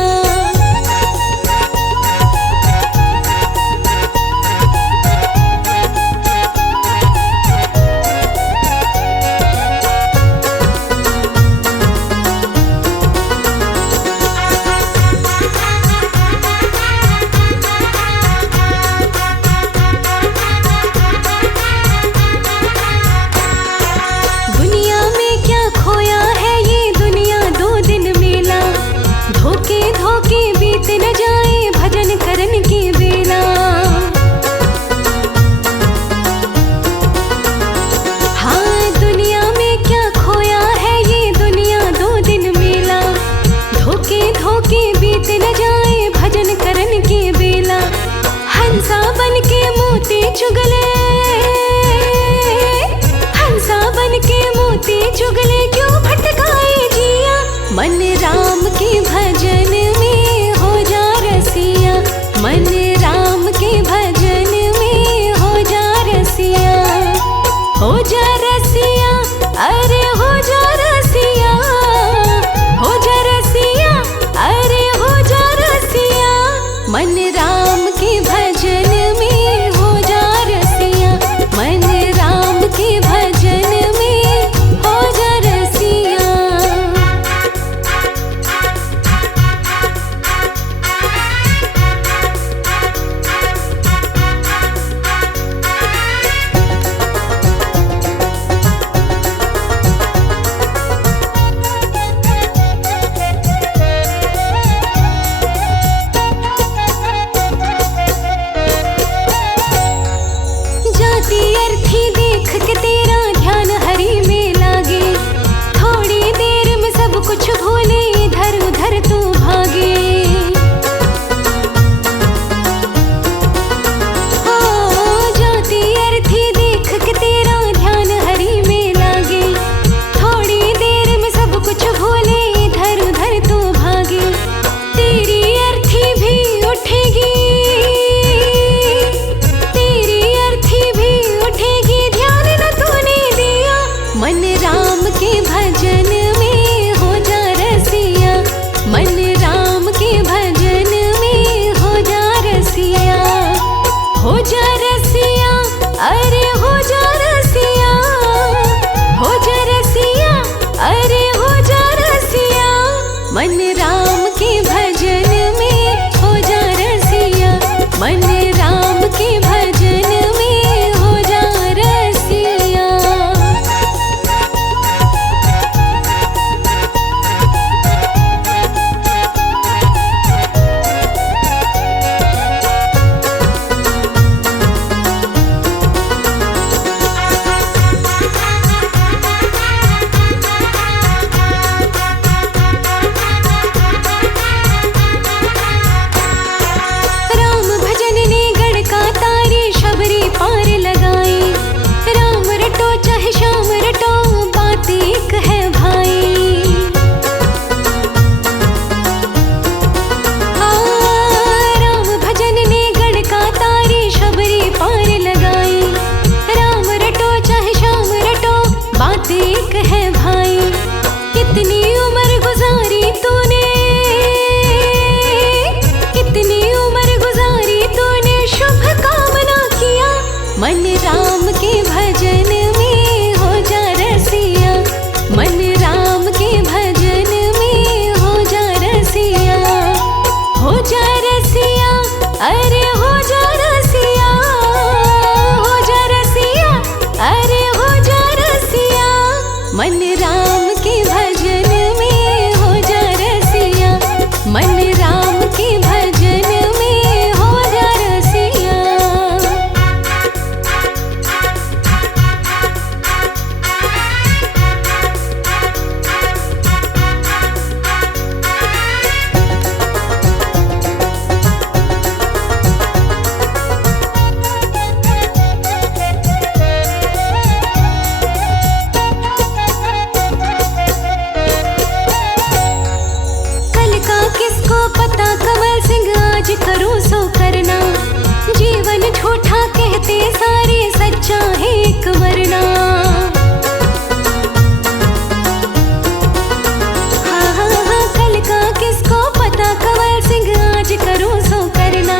मन राम के भजन में हो जा रसिया, मन राम के भजन में हो जा रसिया, हो जा रसिया, अरे हो जा रसिया, हो जा रसिया, अरे हो जा रसिया, मन राम के भजन में हो जा रसिया, मन राम के भजन में हो जा रसिया। जाती अर्थी देख के तेरा ध्यान हरि में लागे, थोड़ी देर में सब कुछ भूले इधर उधर तू भागे। हो जाती अर्थी देख के तेरा ध्यान हरि में लागे, थोड़ी देर में सब कुछ भूले इधर उधर तू भागे। तेरी अर्थी भी उठेगी, तेरी अर्थी भी उठेगी, ध्यान न तूने दिया, मन राम के भजन में हो जा रसिया, मन राम के भजन में हो जा रसिया, हो जा रसिया, अरे हो जा रसिया, हो जा रसिया, अरे हो जा रसिया, मन राम के भजन में हो जा रसिया, मन राम के भजन में हो जा रसिया। राम भजन ने गढ़ का तारी शबरी पार लगाई, राम रटो चाहे श्याम रटो बात एक है भाई। राम भजन ने गढ़ का तारी शबरी पार लगाई, राम रटो चाहे श्याम रटो बात एक है भाई। कितनी उम्र गुजारी तूने, कितनी उम्र गुजारी तूने, शुभ कामना किया, मन राम के भजन में हो जा रसिया, मन राम के भजन में हो जा रसिया, हो जा रसिया, अरे हो जा रसिया, हो जा रसिया, अरे हो जा रसिया, मन राम के भजन में हो जा रसिया, मन राम के भजन में हो जा रसिया। कल का किसको पता, कमल सिंह आज करूं सो करना, जीवन झूठा कहते सारे, सच्चा है एक मरना। हाँ हाँ हाँ, कल का किसको पता, कमल सिंह आज करूं सो करना,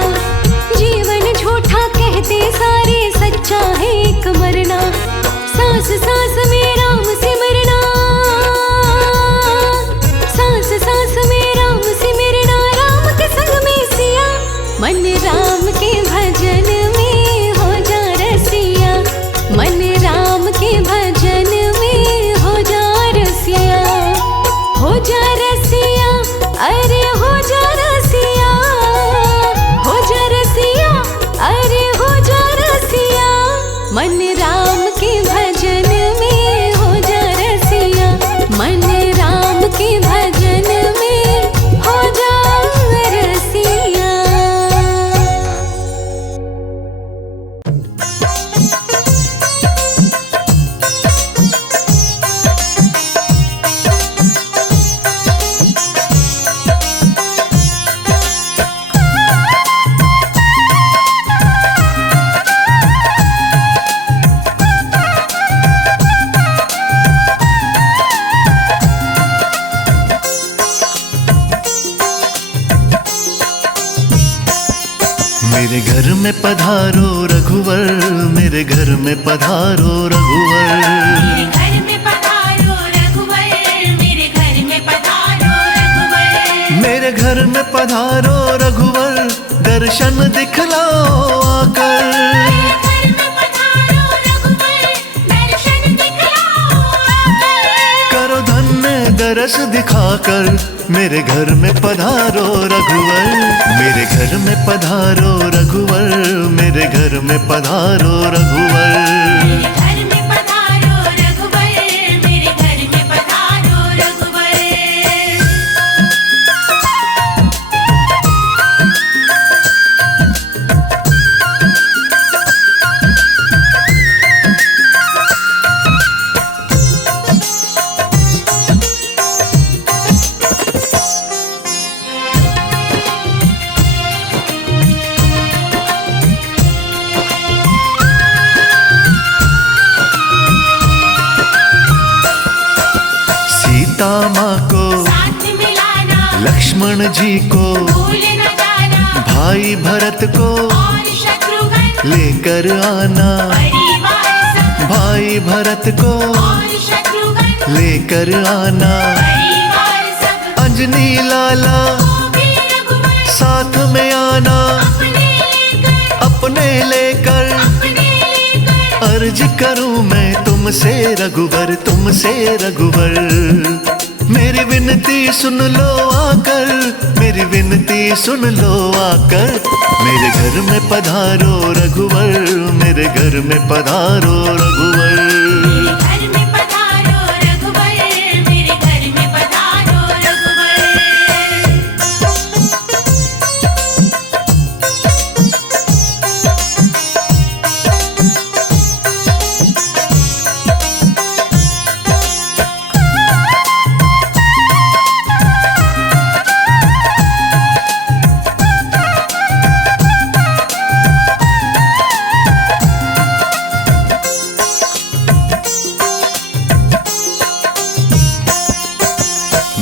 जीवन झूठा कहते सारे, सच्चा है एक मरना। सांस सांस में राम सिमरना, सांस सांस में राम सिमरना, राम के संग में सिया, मन राम के भजन में हो जा रसिया, घर में पधारो रघुवर, मेरे घर में पधारो रघुवर। मेरे घर में पधारो रघुवर, मेरे घर में पधारो रघुवर। मेरे घर में पधारो रघुवर, दर्शन दिखलाओ आकर। मेरे घर में पधारो रघुवर, दर्शन दिखलाओ आकर। करो धन्य दरस दिखाकर, मेरे घर में पधारो रघुवर। मेरे घर में पधारो रघुवर, मेरे घर में पधारो रघुवर। मेरे घर में पधारो रघुवर, मेरे घर में पधारो रघुवर। सीता माँ को साथ मिलाना, लक्ष्मण जी को, भूल न जाना, भाई भरत को और शत्रुघ्न लेकर आना। परिवार सब, भाई भरत को और शत्रुघ्न लेकर आना। परिवार सब। अंजनी लाला वो भी रघुवर साथ में आना। अपने लेकर, अपने लेकर अर्ज करूं मैं तुमसे रघुवर, तुमसे रघुवर। मेरी विनती सुन लो आकर, मेरी विनती सुन लो आकर। मेरे घर में पधारो रघुवर, मेरे घर में पधारो रघुवर। मेरे घर में पधारो रघुवर, मेरे घर में पधारो रघुवर।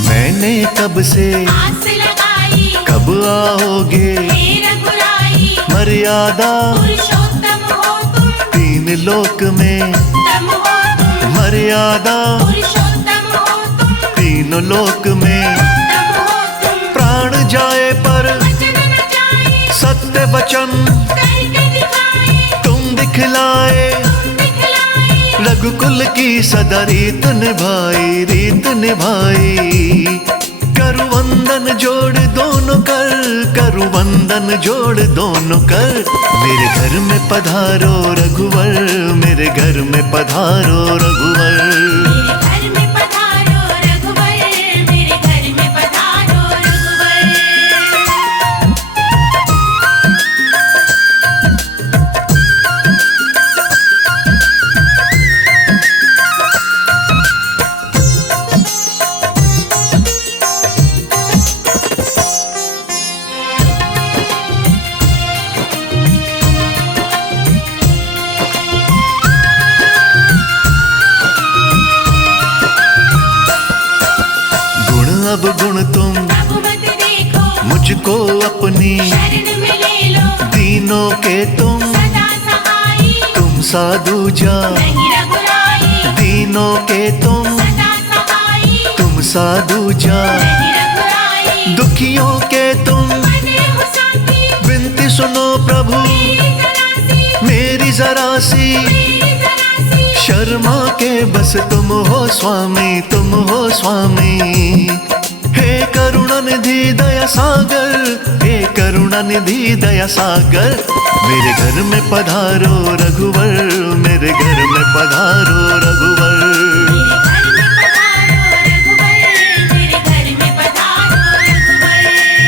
मैंने कब से आस लगाई, कब आओगे, हे रघुराई। मर्यादा पुरुषोत्तम हो तुम, तीन लोक में। तम हो तुम, मर्यादा पुरुषोत्तम हो तुम, तीनों लोक में। तम हो तुम। प्राण जाए पर वचन न जाए, सत्य वचन करके दिखाए, तुम दिखलाए। तुम दिखलाए। रघुकुल की सदा रीत निभाई, रीत निभाई। करु वंदन जोड़ दोनों कर, करु वंदन जोड़ दोनों कर। मेरे घर में पधारो रघुवर, मेरे घर में पधारो रघुवर। मेरे घर में पधारो रघुवर, मेरे घर में पधारो रघुवर। अब गुण तुम प्रभु मत देखो, मुझको अपनी शरण में ले लो। दीनों के तुम सदा सहाई, तुम साधु जा। नहीं रघुराई। दीनों के तुम सदा सहाई, तुम साधु जा। नहीं रघुराई। दुखियों के तुम बने हो साथी, विनती सुनो प्रभु मेरी जरा सी। शर्मा के बस तुम हो स्वामी, तुम हो स्वामी। हे करुणा निधि दया सागर, हे करुणा निधि दया सागर। मेरे घर में पधारो रघुवर, मेरे घर में पधारो रघुवर। मेरे घर में पधारो रघुवर, मेरे घर में पधारो रघुवर।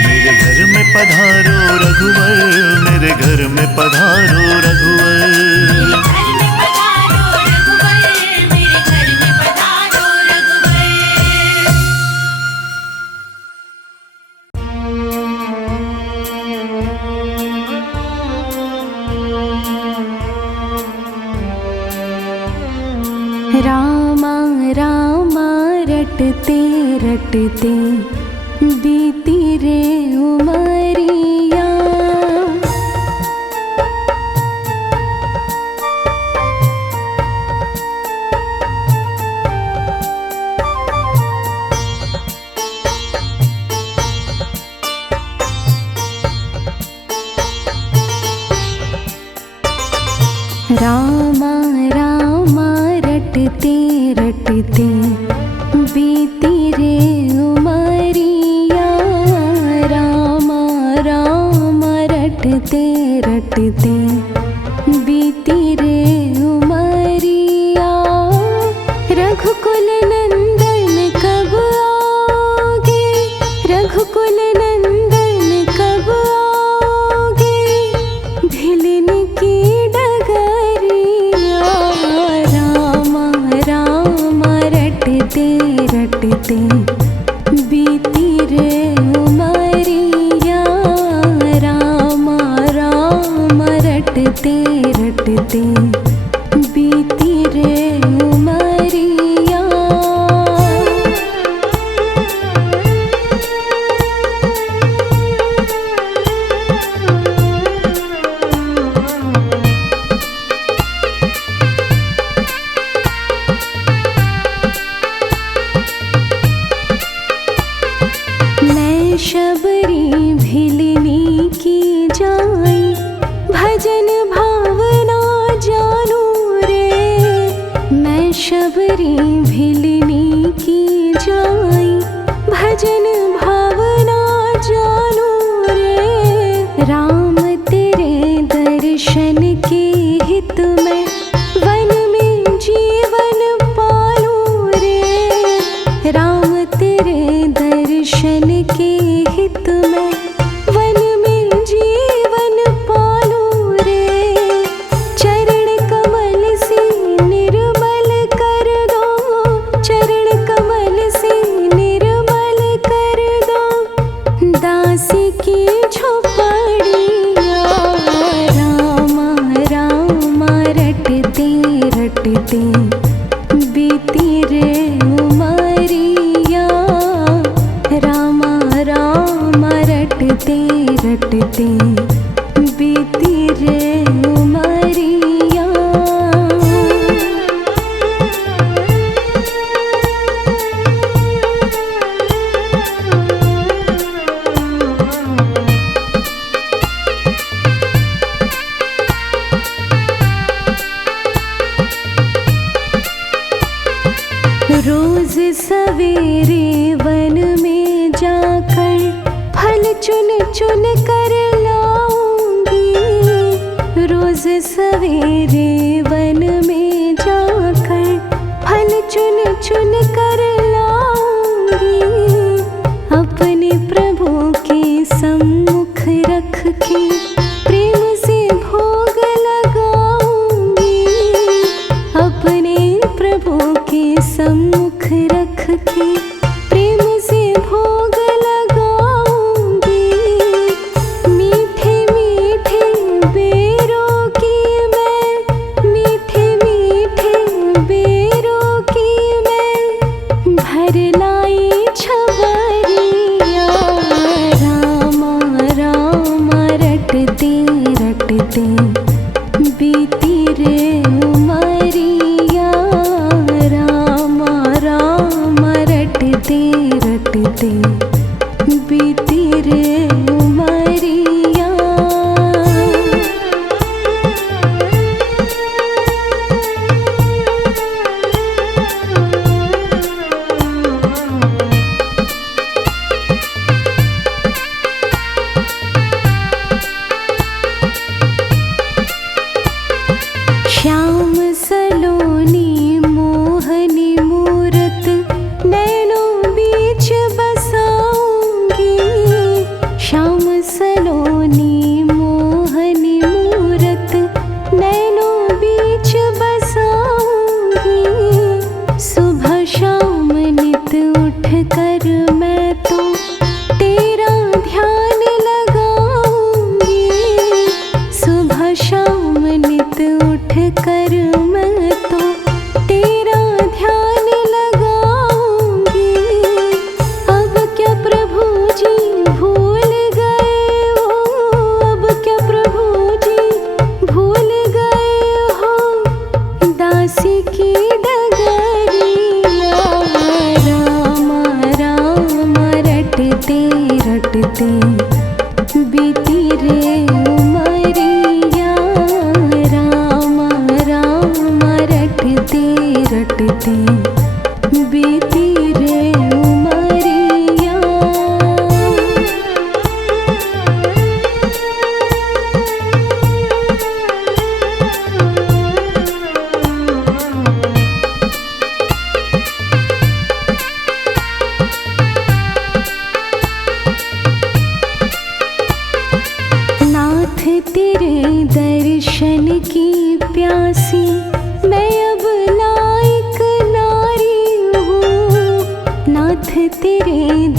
मेरे घर में पधारो रघुवर, मेरे घर में पधारो रघुवर। मेरे घर में पधारो रघुवर, मेरे घर में पधारो रघुवर। रामा रामा रटते रटते बीती रे उमरिया। रटते बीती रे उमरिया। रघुकुल नंदन कब आओगे, रघुकुल नंदन कब आओगे, भिलन की डगरिया। रामा रामा रटते रटते बीती रे उमरिया। रामा रामा रटते रटते बीती रे उमरिया। मैं शबरी भिलनी की जाई, भजन भावना जानू रे। मैं शबरी भिलनी की जाई, भजन भावना जानू रे। राम तेरे दर्शन के हित में वन में जीवन पालूं रे। राम तेरे दर्शन के हित में वन में जीवन पालूं रे। चरण कमल से निर्मल कर दो, चरण कमल से निर्मल कर दो, दासी की झोपड़िया। रामा रामा रटते रटते बीती रे उमरिया। रामा रामा रटते रटते बीती रे उमरिया। रोज सवेरे वन में जाकर फल चुन चुन कर लाऊंगी। रोज सवेरे वन में जाकर फल चुन चुन कर लाऊंगी। अपने प्रभु के सम्मुख रख के प्रेम से भोग लगाऊंगी। अपने प्रभु के सम्मुख रख के प्रेम से भोग लगाऊंगी। मीठे मीठे बेरों की मैं, मीठे मीठे बेरों की मैं भर लाई छबरिया। रामा रामा रटते रटते बीती रे उमरिया। रामा रामा रटते रटते बीती रे उमरिया। श्याम सलोनी मोहनी मूरत नैनों बीच बसाऊंगी। श्याम सलोनी मोहनी मूरत नैनों बीच बसाऊंगी। सुबह शाम नित उठ कर मैं तो तेरा ध्यान लगाऊंगी। सुबह शाम नित उठ कर मैं तो तेरा ध्यान लगाऊंगी। अब क्या प्रभु जी भूल गए हो, अब क्या प्रभु जी भूल गए हो, दासी की डगरिया। रामा रामा रटते रटते बीती रे उमरिया। रामा रामा रटते रटते बीती रे उमरिया।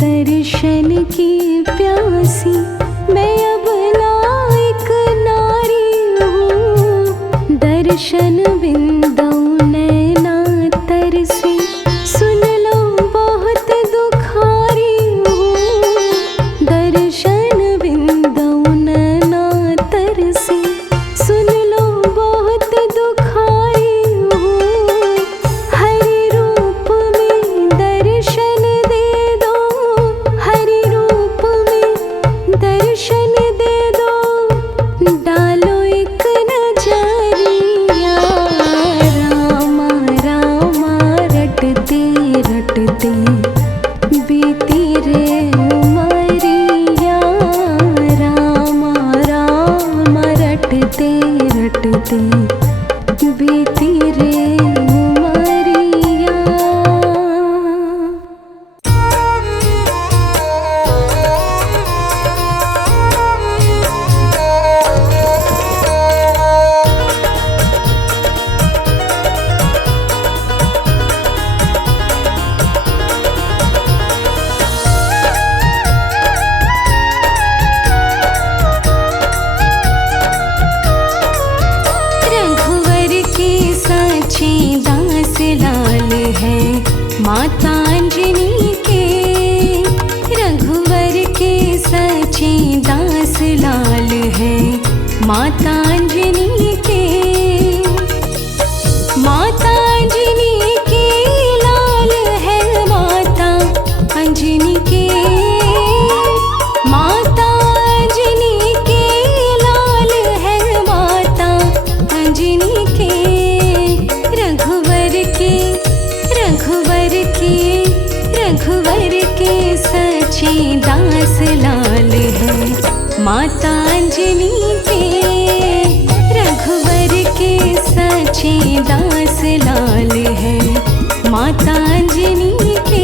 दर्शन की प्यासी, मैं अब लायक नारी हूँ। दर्शन बिंदु नैना तरसी, सुन लो बहुत दुखारी हूँ। दर्शन बिंदु नैना तरसी, सुन लो बहुत दुखारी हूँ। हरि रूप में दर्शन दे दो, हरि रूप में दर्शन दे दो। डालो एक नजरिया, रामा रामा रटते रटते बीती रे उमरिया। रामा रामा रटते रटते बीती रे उमरिया। रघुवर के साचे दास लाल है माता अंजनी के। रघुवर के साचे दास लाल है माता अंजनी के। माता अंजनी के लाल है माता अंजनी के। माता अंजनी के लाल है माता अंजनी के। रघुवर के रघुवर के रघुवर के सच्चे दास लाल है माता अंजनी के। रघुवर के सच्चे दास लाल है माता अंजनी के।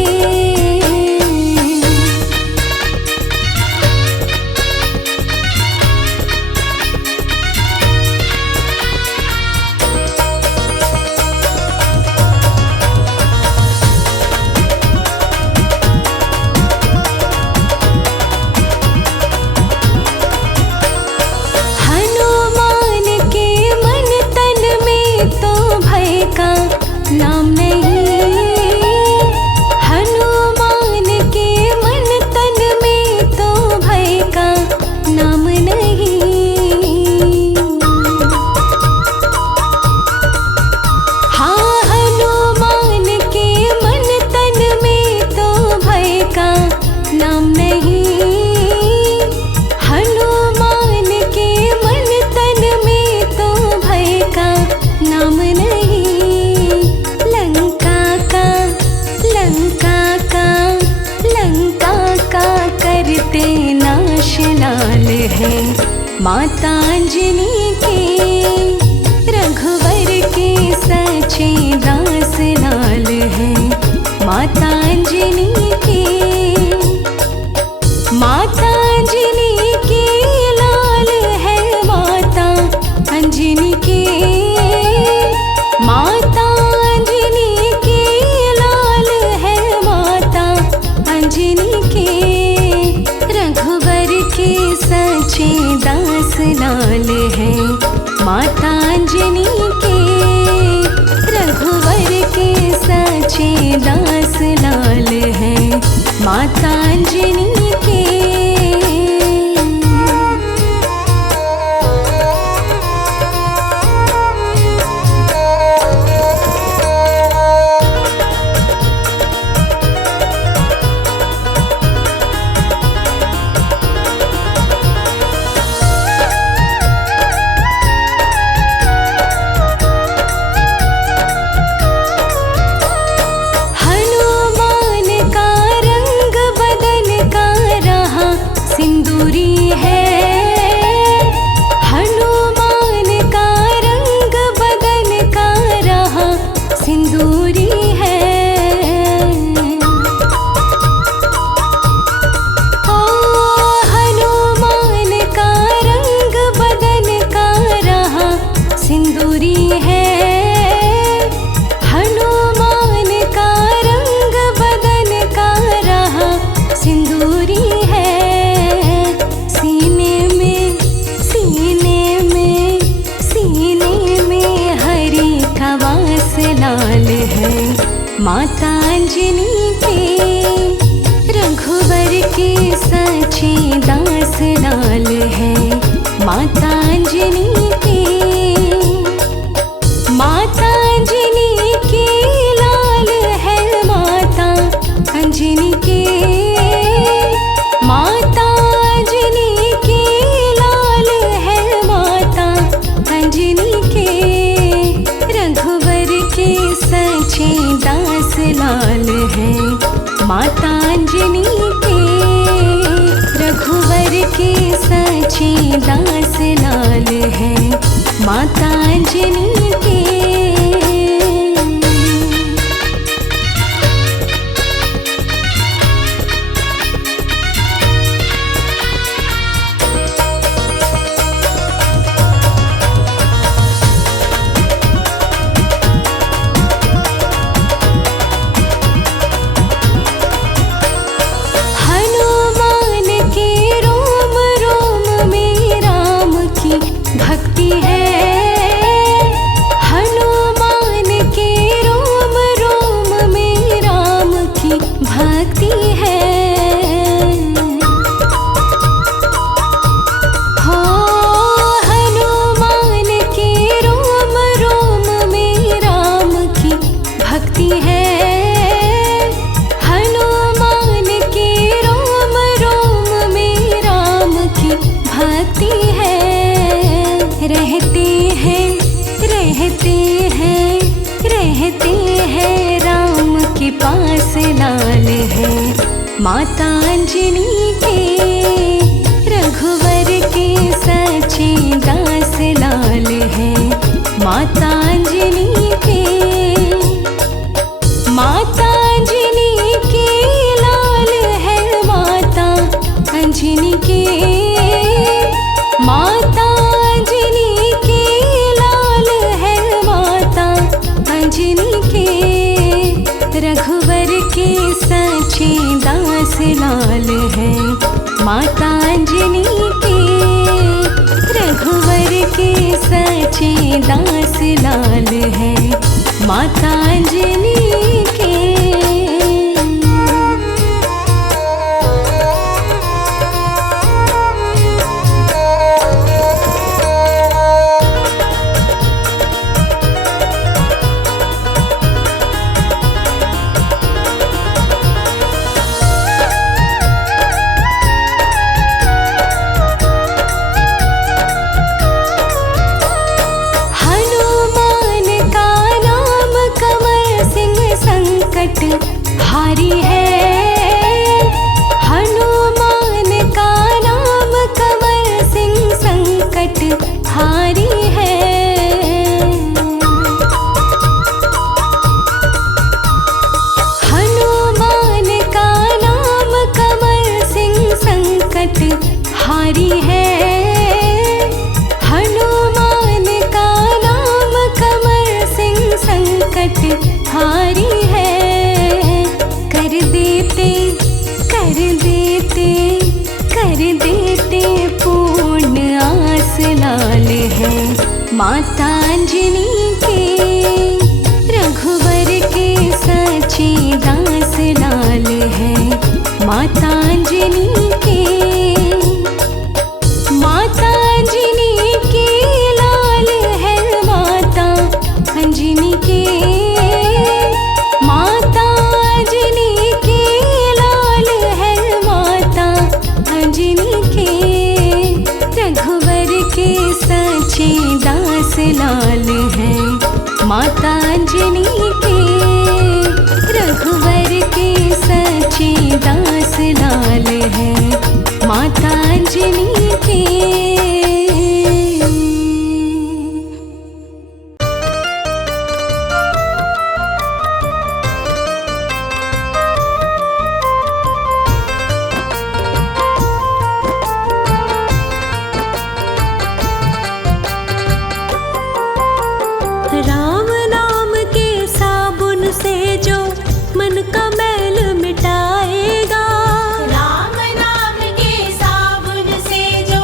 हनुमान के मन तन में तो भय का नाम नहीं। हनुमान के मन तन में तो भय का नाम नहीं। हाँ, हनुमान के मन तन में तो भय का नाम नहीं। हनुमान के मन तन में तो भय का नाम नहीं। लंका का लंका का करते नाश लाल है माता अंजनी के। रघुवर के सच्चे दास लाल है माता अंजनी के। माता अंजनी के लाल है माता अंजनी के। माता अंजनी के लाल है माता अंजनी के। रघुवर के सच्चे दास लाल है माता अंजनी के। रघुवर के सच्चे दास लाल है माता अंजनी के। हनुमान का रंग बदन का रहा माता अंजनी के रघुवर के सच्चे दास लाल है। माता अंजनी के, माता अंजनी के लाल है। माता अंजनी के, माता अंजनी के लाल है। माता अंजनी के रघुवर के सच्चे दास लाल है। माता अंजनी के रघुवर के सच्चे दास लाल है। माता अंजनी के। हारी है हनुमान का नाम, कंवर सिंह संकट हारी है। हनुमान का नाम कंवर सिंह संकट हारी है। हनुमान का नाम कंवर सिंह संकट हारी है। कर देते पूर्ण आस लाल है। माता अंजनी के रघुवर के सच्चे दास लाल है। माता अंजनी के, माता अंजनी के लाल है। माता अंजनी के, माता अंजनी के लाल है। माता अंजनी के रघुवर के सच्चे दास लाल है। माता अंजनी के रघुवर के सच्चे दास लाल है। माता अंजनी के। राम नाम के साबुन से जो मन का मैल मिटाएगा। राम नाम के साबुन से जो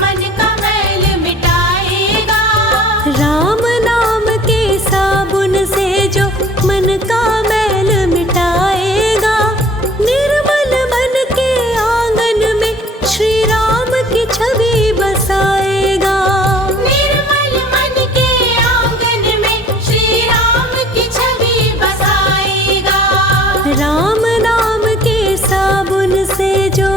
मन का मैल मिटाएगा। राम नाम के साबुन से जो मन का मैल मिटाएगा। निर्मल मन के आंगन में श्री राम की छवि बसाएगा। निर्मल मन के आंगन में श्री राम की छवि बसाएगा। राम नाम के साबुन से जो,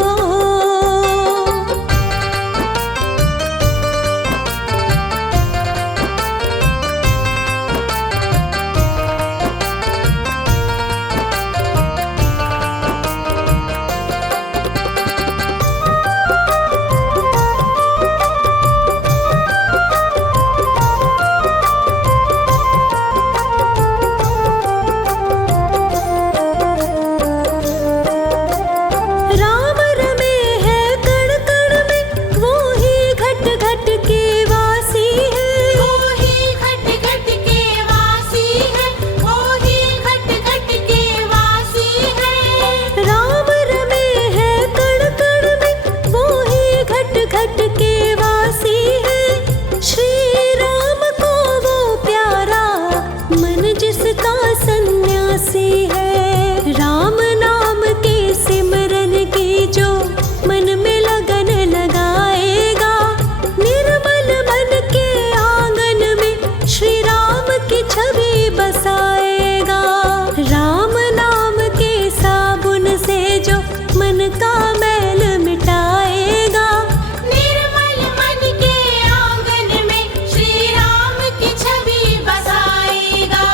राम रमे है कण कण में, वो ही घट घट के वासी है। वो ही घट घट के वासी है। वो ही घट घट के वासी है। राम रमे है कण कण में, वो ही घट घट के वासी है। श्री राम को वो प्यारा मन जिसका सन्यासी है। राम नाम के सिमरन की जो मन में लगन लगाएगा। निर्मल मन के आंगन में श्री राम की छवि बसाएगा। राम नाम के साबुन से जो मन का मैल मिटाएगा। निर्मल मन के आंगन में श्री राम की छवि बसाएगा।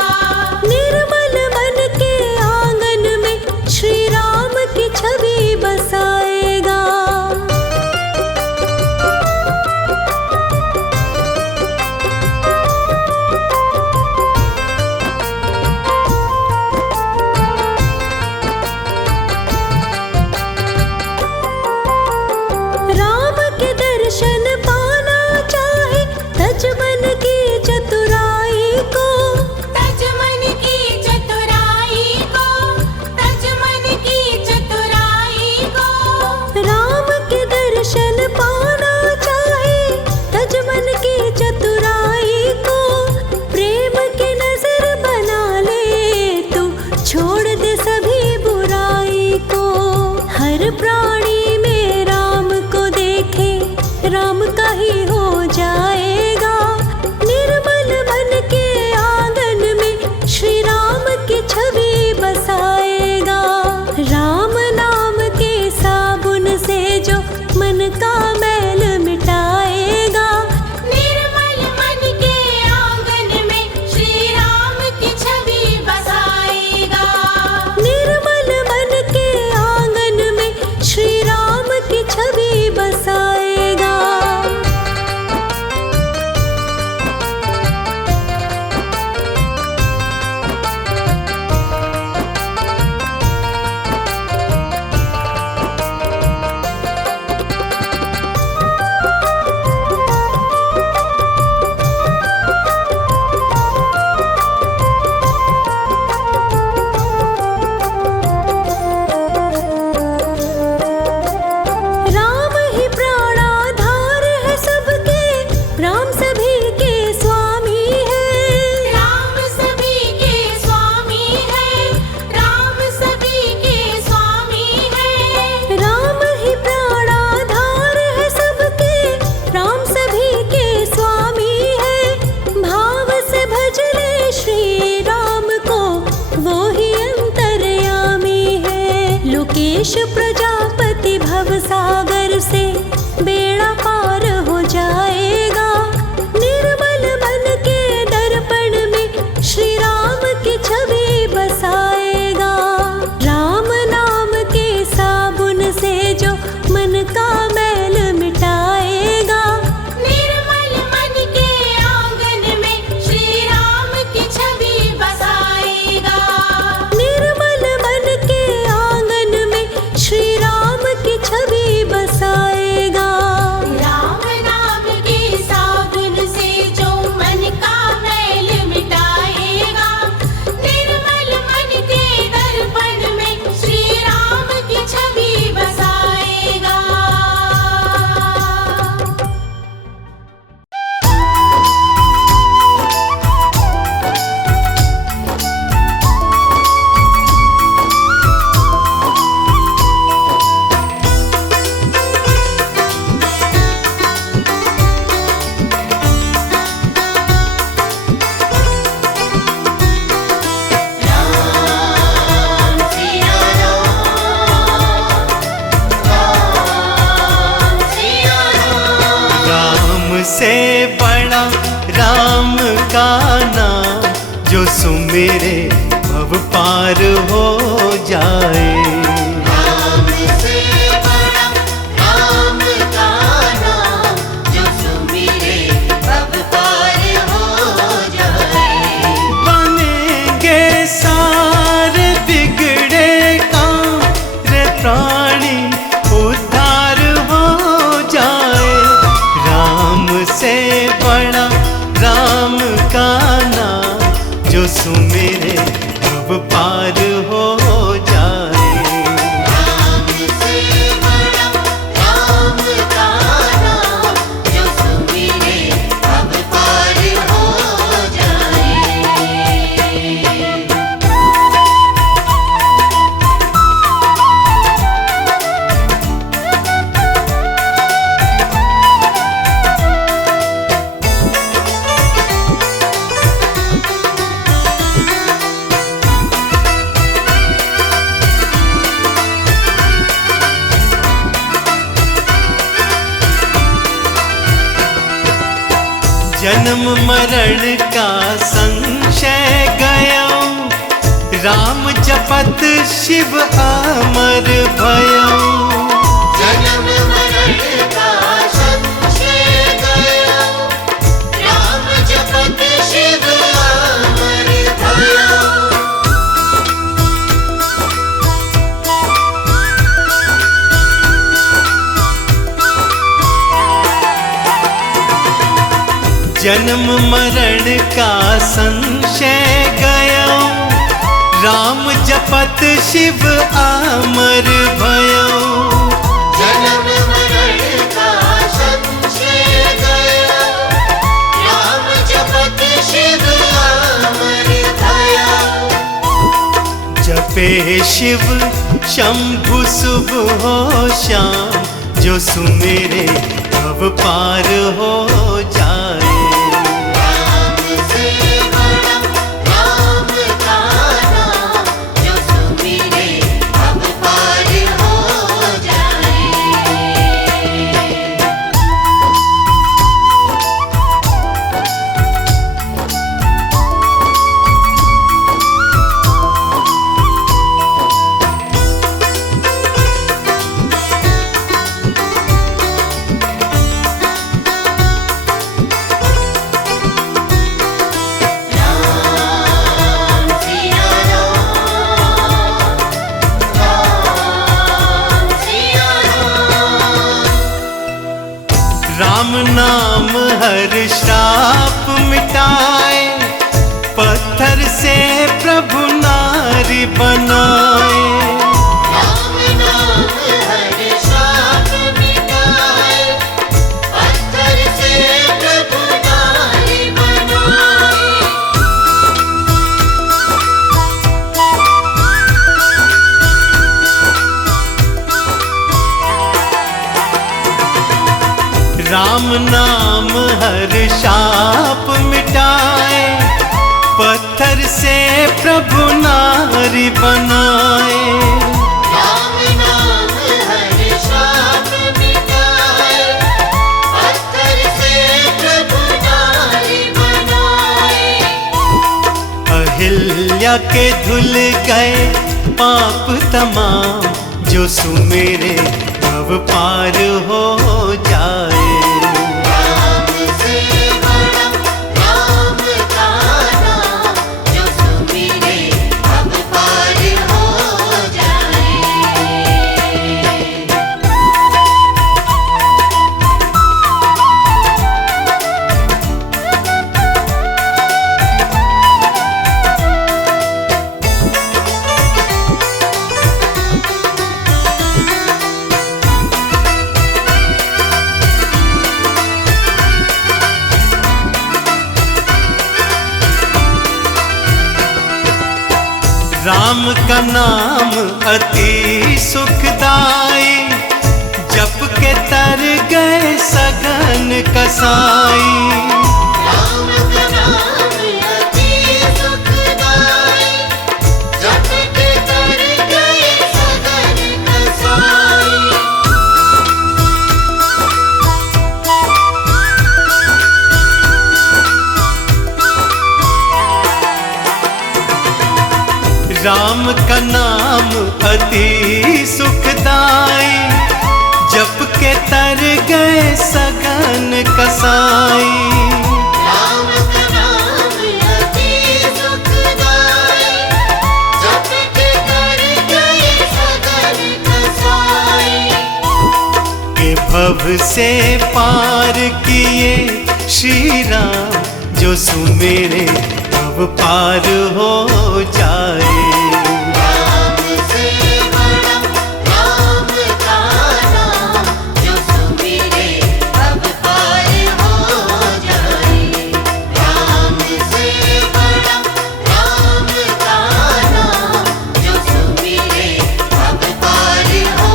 निर्मल मन के आंगन में श्री राम की छवि प्राणी में राम को देखे राम का ही हो जाएगा। निर्मल मन के आंगन में श्री राम की छवि बसाएगा। राम नाम के साबुन से जो मन का मैल मिटाएगा। निर्मल मन के आंगन में श्री राम की छवि बसाएगा। निर्मल मन के आंगन में श्री राम की छवि बसाएगा। राम ही प्राणाधार है सबके, राम सभी के स्वामी है। राम सभी के स्वामी है। राम सभी के स्वामी है। राम ही प्राणाधार है सबके, राम सभी के स्वामी है। भाव से भज ले श्री राम को, वो ही अंतर्यामी है। लोकेश प्रजापति भवसागर से बेड़ा पार हो जाएगा। निर्मल मन के दर्पण में श्री राम की छवि बसाएगा। राम नाम के साबुन से जो मन का मैल मिटाएगा। निर्मल मन के आंगन में श्री राम की छवि बसाएगा। निर्मल मन के आंगन में श्री राम की छवि बसाएगा। राम नाम के साबुन से जो मन का मैल मिटाएगा। निर्मल मन के दर्पण में श्री राम की छवि बसाएगा। राम से बड़ा राम का नाम, जो सुमेरे भव पार हो जाए। राम से बड़ा राम का नाम, जो सुमिरे भव पार हो जाए। बनेंगे सारे बिगड़े काम, रे प्राणी उद्धार हो जाए। राम से बड़ा राम का नाम, जो सुमेरे भव पार हो जाए। राम से बड़ा राम का नाम, जो सुमिरे भव पार हो जाए। जन्म मरण का संशय गया, राम जपत शिव अमर भयो। जन्म मरण का संशय गया, राम जपत शिव अमर भयो। जन्म मरण का संशय गया, राम जपत शिव अमर भयो। जन्म मरण का संशय गया, राम जपत शिव अमर भयो। जपे शिव शंभु शुभ हो श्याम, जो सुमेरे भव पार हो जाए। राम से बड़ा राम का नाम, जो सुमिरे भव पार हो जाए। राम सिया राम, राम सिया राम। राम नाम हर श्राप मिटाए, पत्थर से प्रभु नारी बनाए। राम नाम हर शाप मिटाए, पत्थर से प्रभु नारी बनाए। राम नाम हर शाप मिटाए, पत्थर से प्रभु नारी बनाए। राम नाम हर शाप मिटाए, पत्थर से प्रभु नारी बनाए। अहिल्या के धुल गए पाप तमाम, जो सुमेरे भव पार हो जाए। राम से बड़ा राम का नाम, जो सुमिरे भव पार हो जाए। राम का नाम अति सुखदाई, जप के तर गए सघन कसाई। राम का नाम अति सुखदाई, जप के तर गए सघन कसाई। राम का नाम अति सुखदाई, जप के तर गए सघन कसाई। राम का नाम अति सुखदाई, जप के तर गए सघन कसाई। के भव से पार किए श्री राम, जो सुमेरे भव पार हो जाए। राम से बड़ा राम का नाम, जो सुमिरे भव पार हो जाए। राम से बड़ा राम का नाम, जो सुमिरे भव पार हो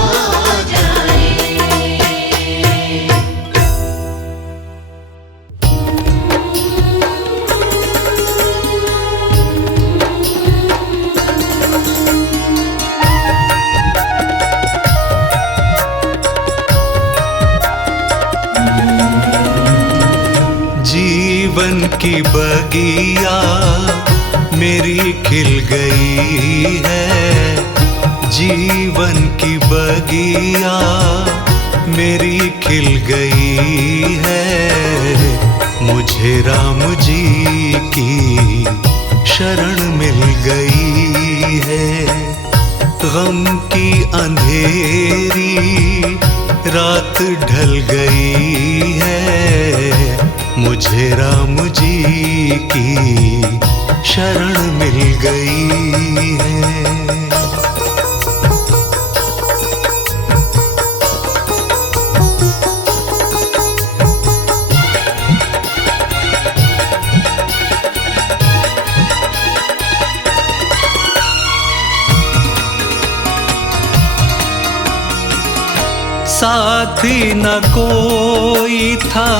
जाए। जीवन की बगिया मेरी खिल गई है, जीवन की बगिया मेरी खिल गई है। मुझे राम जी की शरण मिल गई है। गम की अंधेरी रात ढल गई है, मुझे राम जी की शरण मिल गई है। साथी न कोई था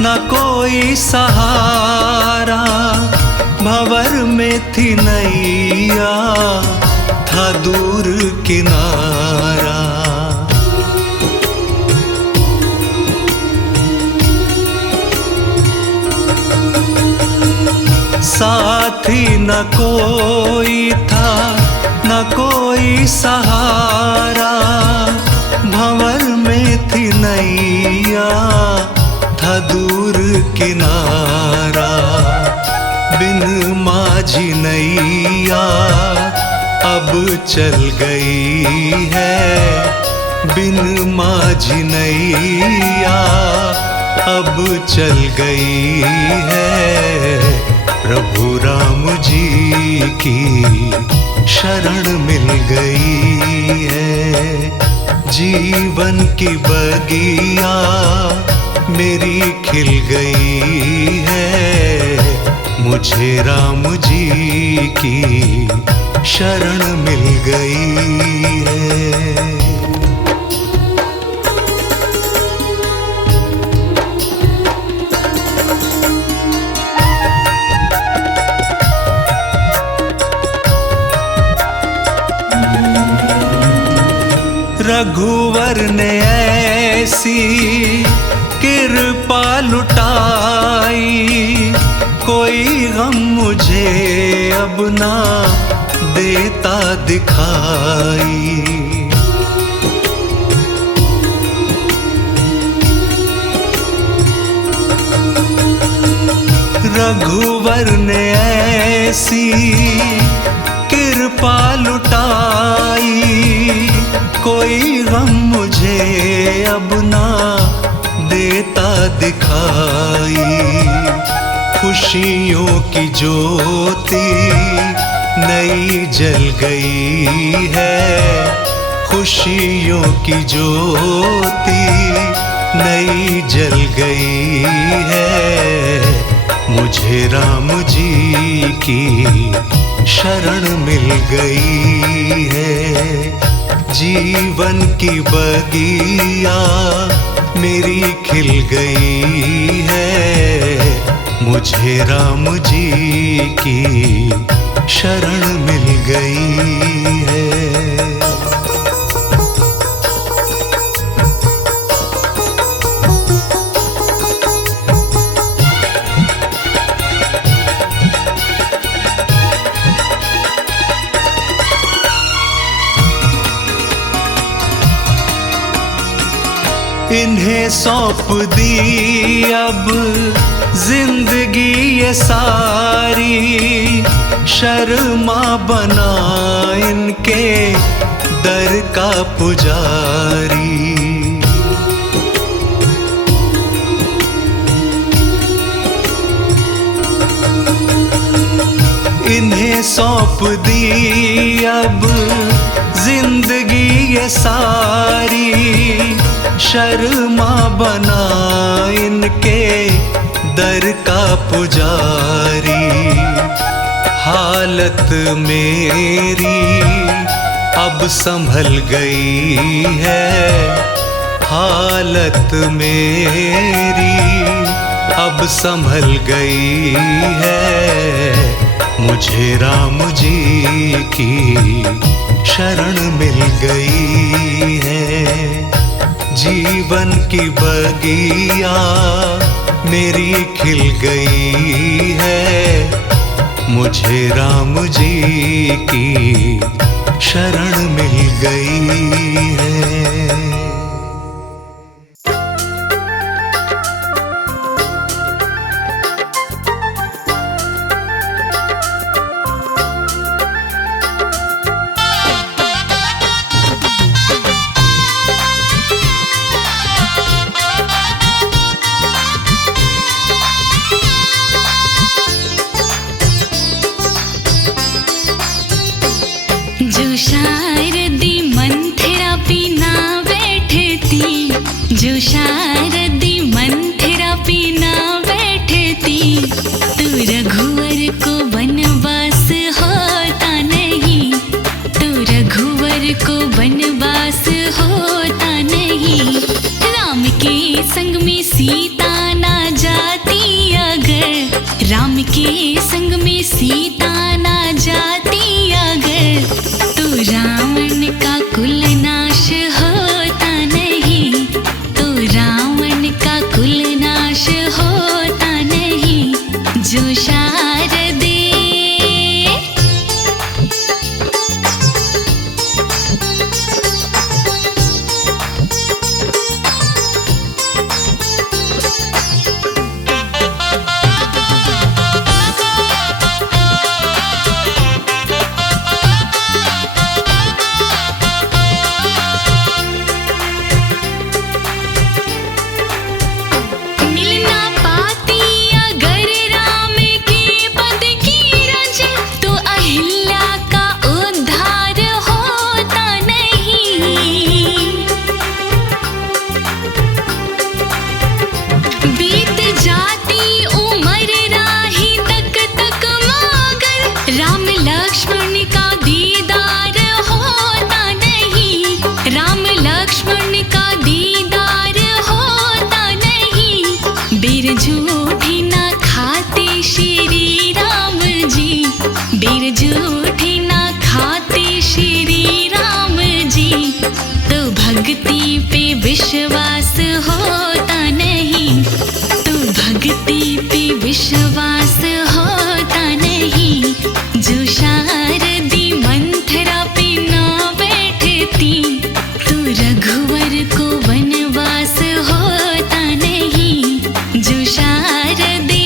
न कोई सहारा, भंवर में थी नैया था दूर किनारा। साथी न कोई था न कोई सहारा, भंवर में थी नैया था दूर किनारा। बिन माझी नैया अब चल गई है, बिन माझी नैया अब चल गई है। प्रभु राम जी की शरण मिल गई है। जीवन की बगिया मेरी खिल गई है, मुझे राम जी की शरण मिल गई है। रघुवर ने ऐसी कृपा लुटाई, कोई गम मुझे अब ना देता दिखाई। रघुवर ने ऐसी कृपा लुटाई, कोई गम मुझे अब ना देता दिखाई। खुशियों की ज्योति नई जल गई है, खुशियों की ज्योति नई जल गई है। मुझे राम जी की शरण मिल गई है। जीवन की बगिया मेरी खिल गई है, मुझे राम जी की शरण मिल गई है। इन्हें सौंप दी अब जिंदगी ये सारी, शर्मा बना इनके दर का पुजारी। इन्हें सौंप दी अब जिंदगी ये सारी, शर्मा बना इनके दर का पुजारी। हालत मेरी अब संभल गई है, हालत मेरी अब संभल गई है। मुझे राम जी की शरण मिल गई है। जीवन की बगिया मेरी खिल गई है, मुझे राम जी की शरण मिल गई है। जो शारदी मंथरा पीना बैठती, जो शारदी मंथरा पीना बैठती, तू रघुवर को वनवास होता नहीं, तू रघुवर को वनवास होता नहीं। संग में सीता ना जाती अगर, राम के संग में सीता ना जाती अगर, तो रावण का कुल नाश होता नहीं, तो रावण का कुल नाश होता नहीं। जो शारदे मिलना पाती अगर राम के पद की रज, तो अहिल्या का उद्धार होता नहीं। बीत जाती उम्र राही तक तक मगर, राम लक्ष्मण का दीदार होता नहीं, राम लक्ष्मण का दीदार होता नहीं। बेर झूठी ना खाते श्री राम जी, बेर झूठी ना खाते श्री राम जी, तो भक्ति पे विश्वास होता नहीं, तो भक्ति पे विश्वास होता नहीं। जो शारदी मंथरा पे ना बैठती, तो रघुवर को वनवास होता नहीं। जो शारदे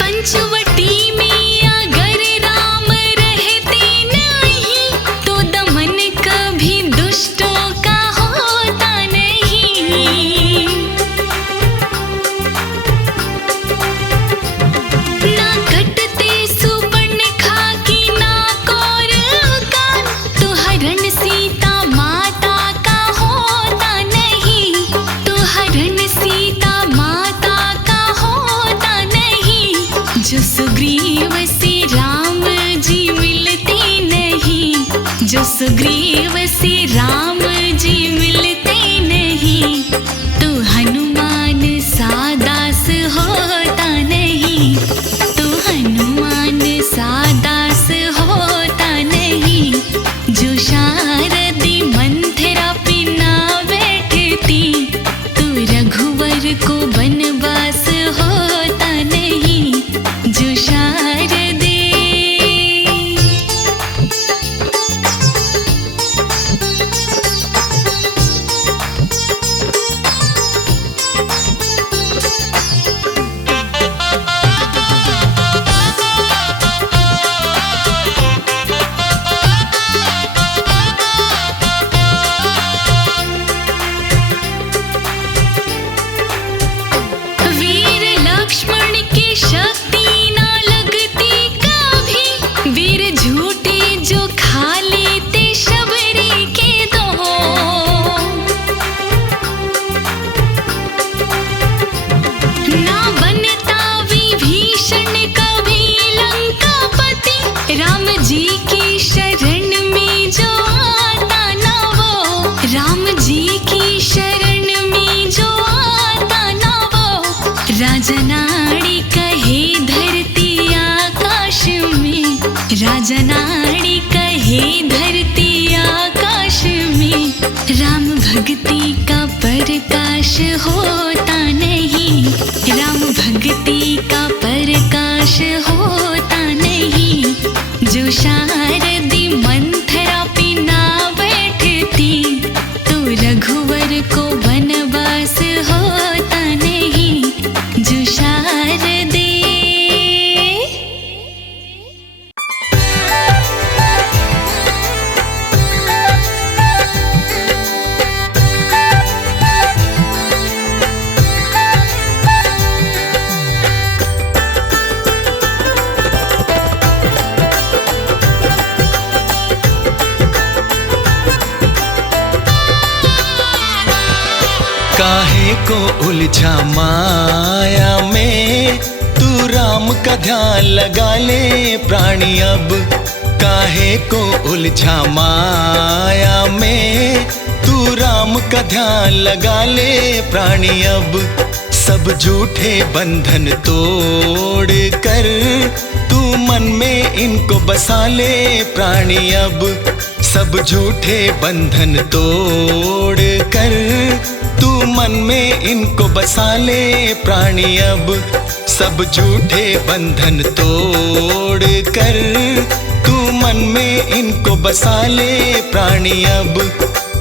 पंचवटी में अगर राम रहते नहीं, तो दमन कभी दुष्टों का होता नहीं। ना कटते सुपर्णखा की ना कौर कान, तो हरण सीता माता का होता नहीं, तो हरण सीता माता का होता नहीं। जो सुग्रीव से राम जी मिलते नहीं, जो सुग्रीव से राम जी मिलते नहीं, तो हनुमान सा दास होता नहीं, तो हनुमान सा दास होता नहीं। जो शारदी मंथरा पे ना बैठती, तो रघुवर को वनवास होता नहीं। जो शारदे को उलझा माया में, तू राम का ध्यान लगा ले प्राणी अब। काहे को उलझा माया में, तू राम का ध्यान लगा ले प्राणी अब। सब झूठे बंधन तोड़ कर तू मन में इनको बसा ले प्राणी अब। सब झूठे बंधन तोड़ कर तू मन में इनको बसा ले प्राणी अब। सब झूठे बंधन तोड़ कर तू मन में इनको बसा ले प्राणी अब।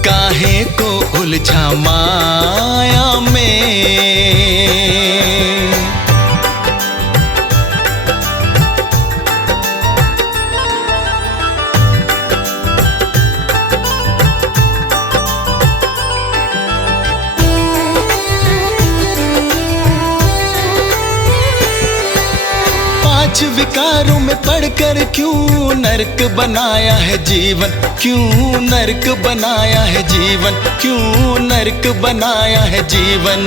काहे को उलझा माया में। पांच विकारों में पढ़कर क्यों नरक बनाया है जीवन, क्यों नरक बनाया है जीवन, क्यों नरक बनाया है जीवन।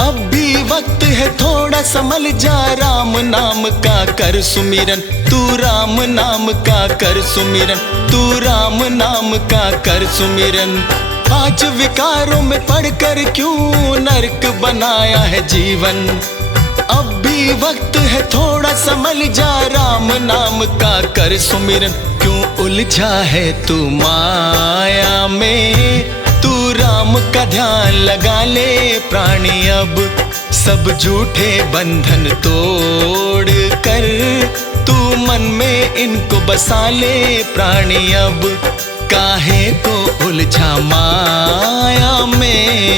अब भी वक्त है थोड़ा संभल जा, राम नाम का कर सुमिरन, तू राम नाम का कर सुमिरन, तू राम नाम का कर सुमिरन। पांच विकारों में पढ़कर क्यों नरक बनाया है जीवन। अब भी वक्त है थोड़ा संभल जा, राम नाम का कर सुमिरन। क्यों उलझा है तू माया में, तू राम का ध्यान लगा ले प्राणी अब। सब झूठे बंधन तोड़ कर तू मन में इनको बसा ले प्राणी अब। काहे को उलझा माया में।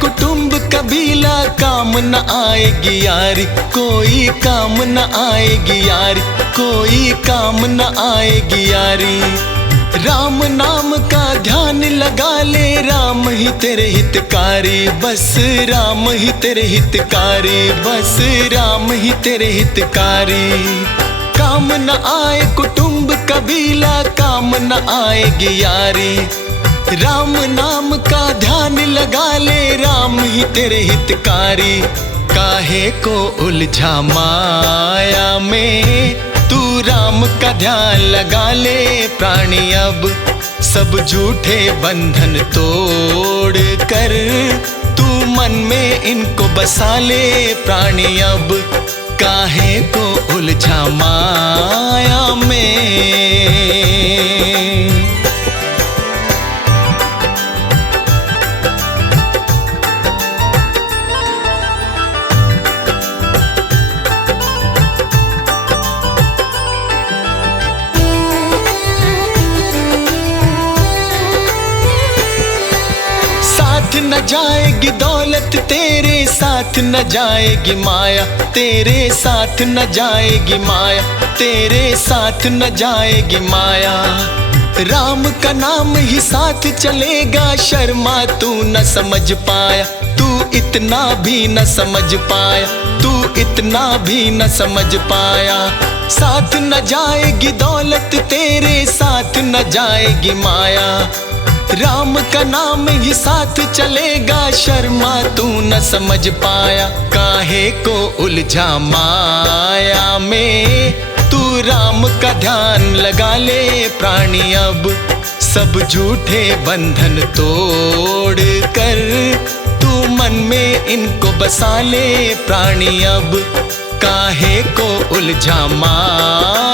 कुटुंब कबीला काम न आएगी यारी, कोई काम न आएगी यारी, कोई काम न आएगी यारी। राम नाम का ध्यान लगा ले, राम ही तेरे हितकारी, बस राम ही तेरे हितकारी, बस राम ही तेरे हितकारी। काम न आए कुटुंब कबीला, काम न आएगी यारी। राम नाम का ध्यान लगा ले, राम ही तेरे हितकारी। काहे को उलझा माया में, तू राम का ध्यान लगा ले प्राणी अब। सब झूठे बंधन तोड़ कर तू मन में इनको बसा ले प्राणी अब। काहे को उलझा माया में। साथ न जाएगी दौलत तेरे, साथ न जाएगी माया, तेरे साथ न जाएगी माया, तेरे साथ न जाएगी माया। राम का नाम ही साथ चलेगा, शर्मा तू न समझ पाया, तू इतना भी न समझ पाया, तू इतना भी न समझ पाया। साथ न जाएगी दौलत तेरे, साथ न जाएगी माया। राम का नाम ही साथ चलेगा, शर्मा तू न समझ पाया। काहे को उलझा माया में, तू राम का ध्यान लगा ले प्राणी अब। सब झूठे बंधन तोड़ कर तू मन में इनको बसा ले प्राणी अब। काहे को उलझा माया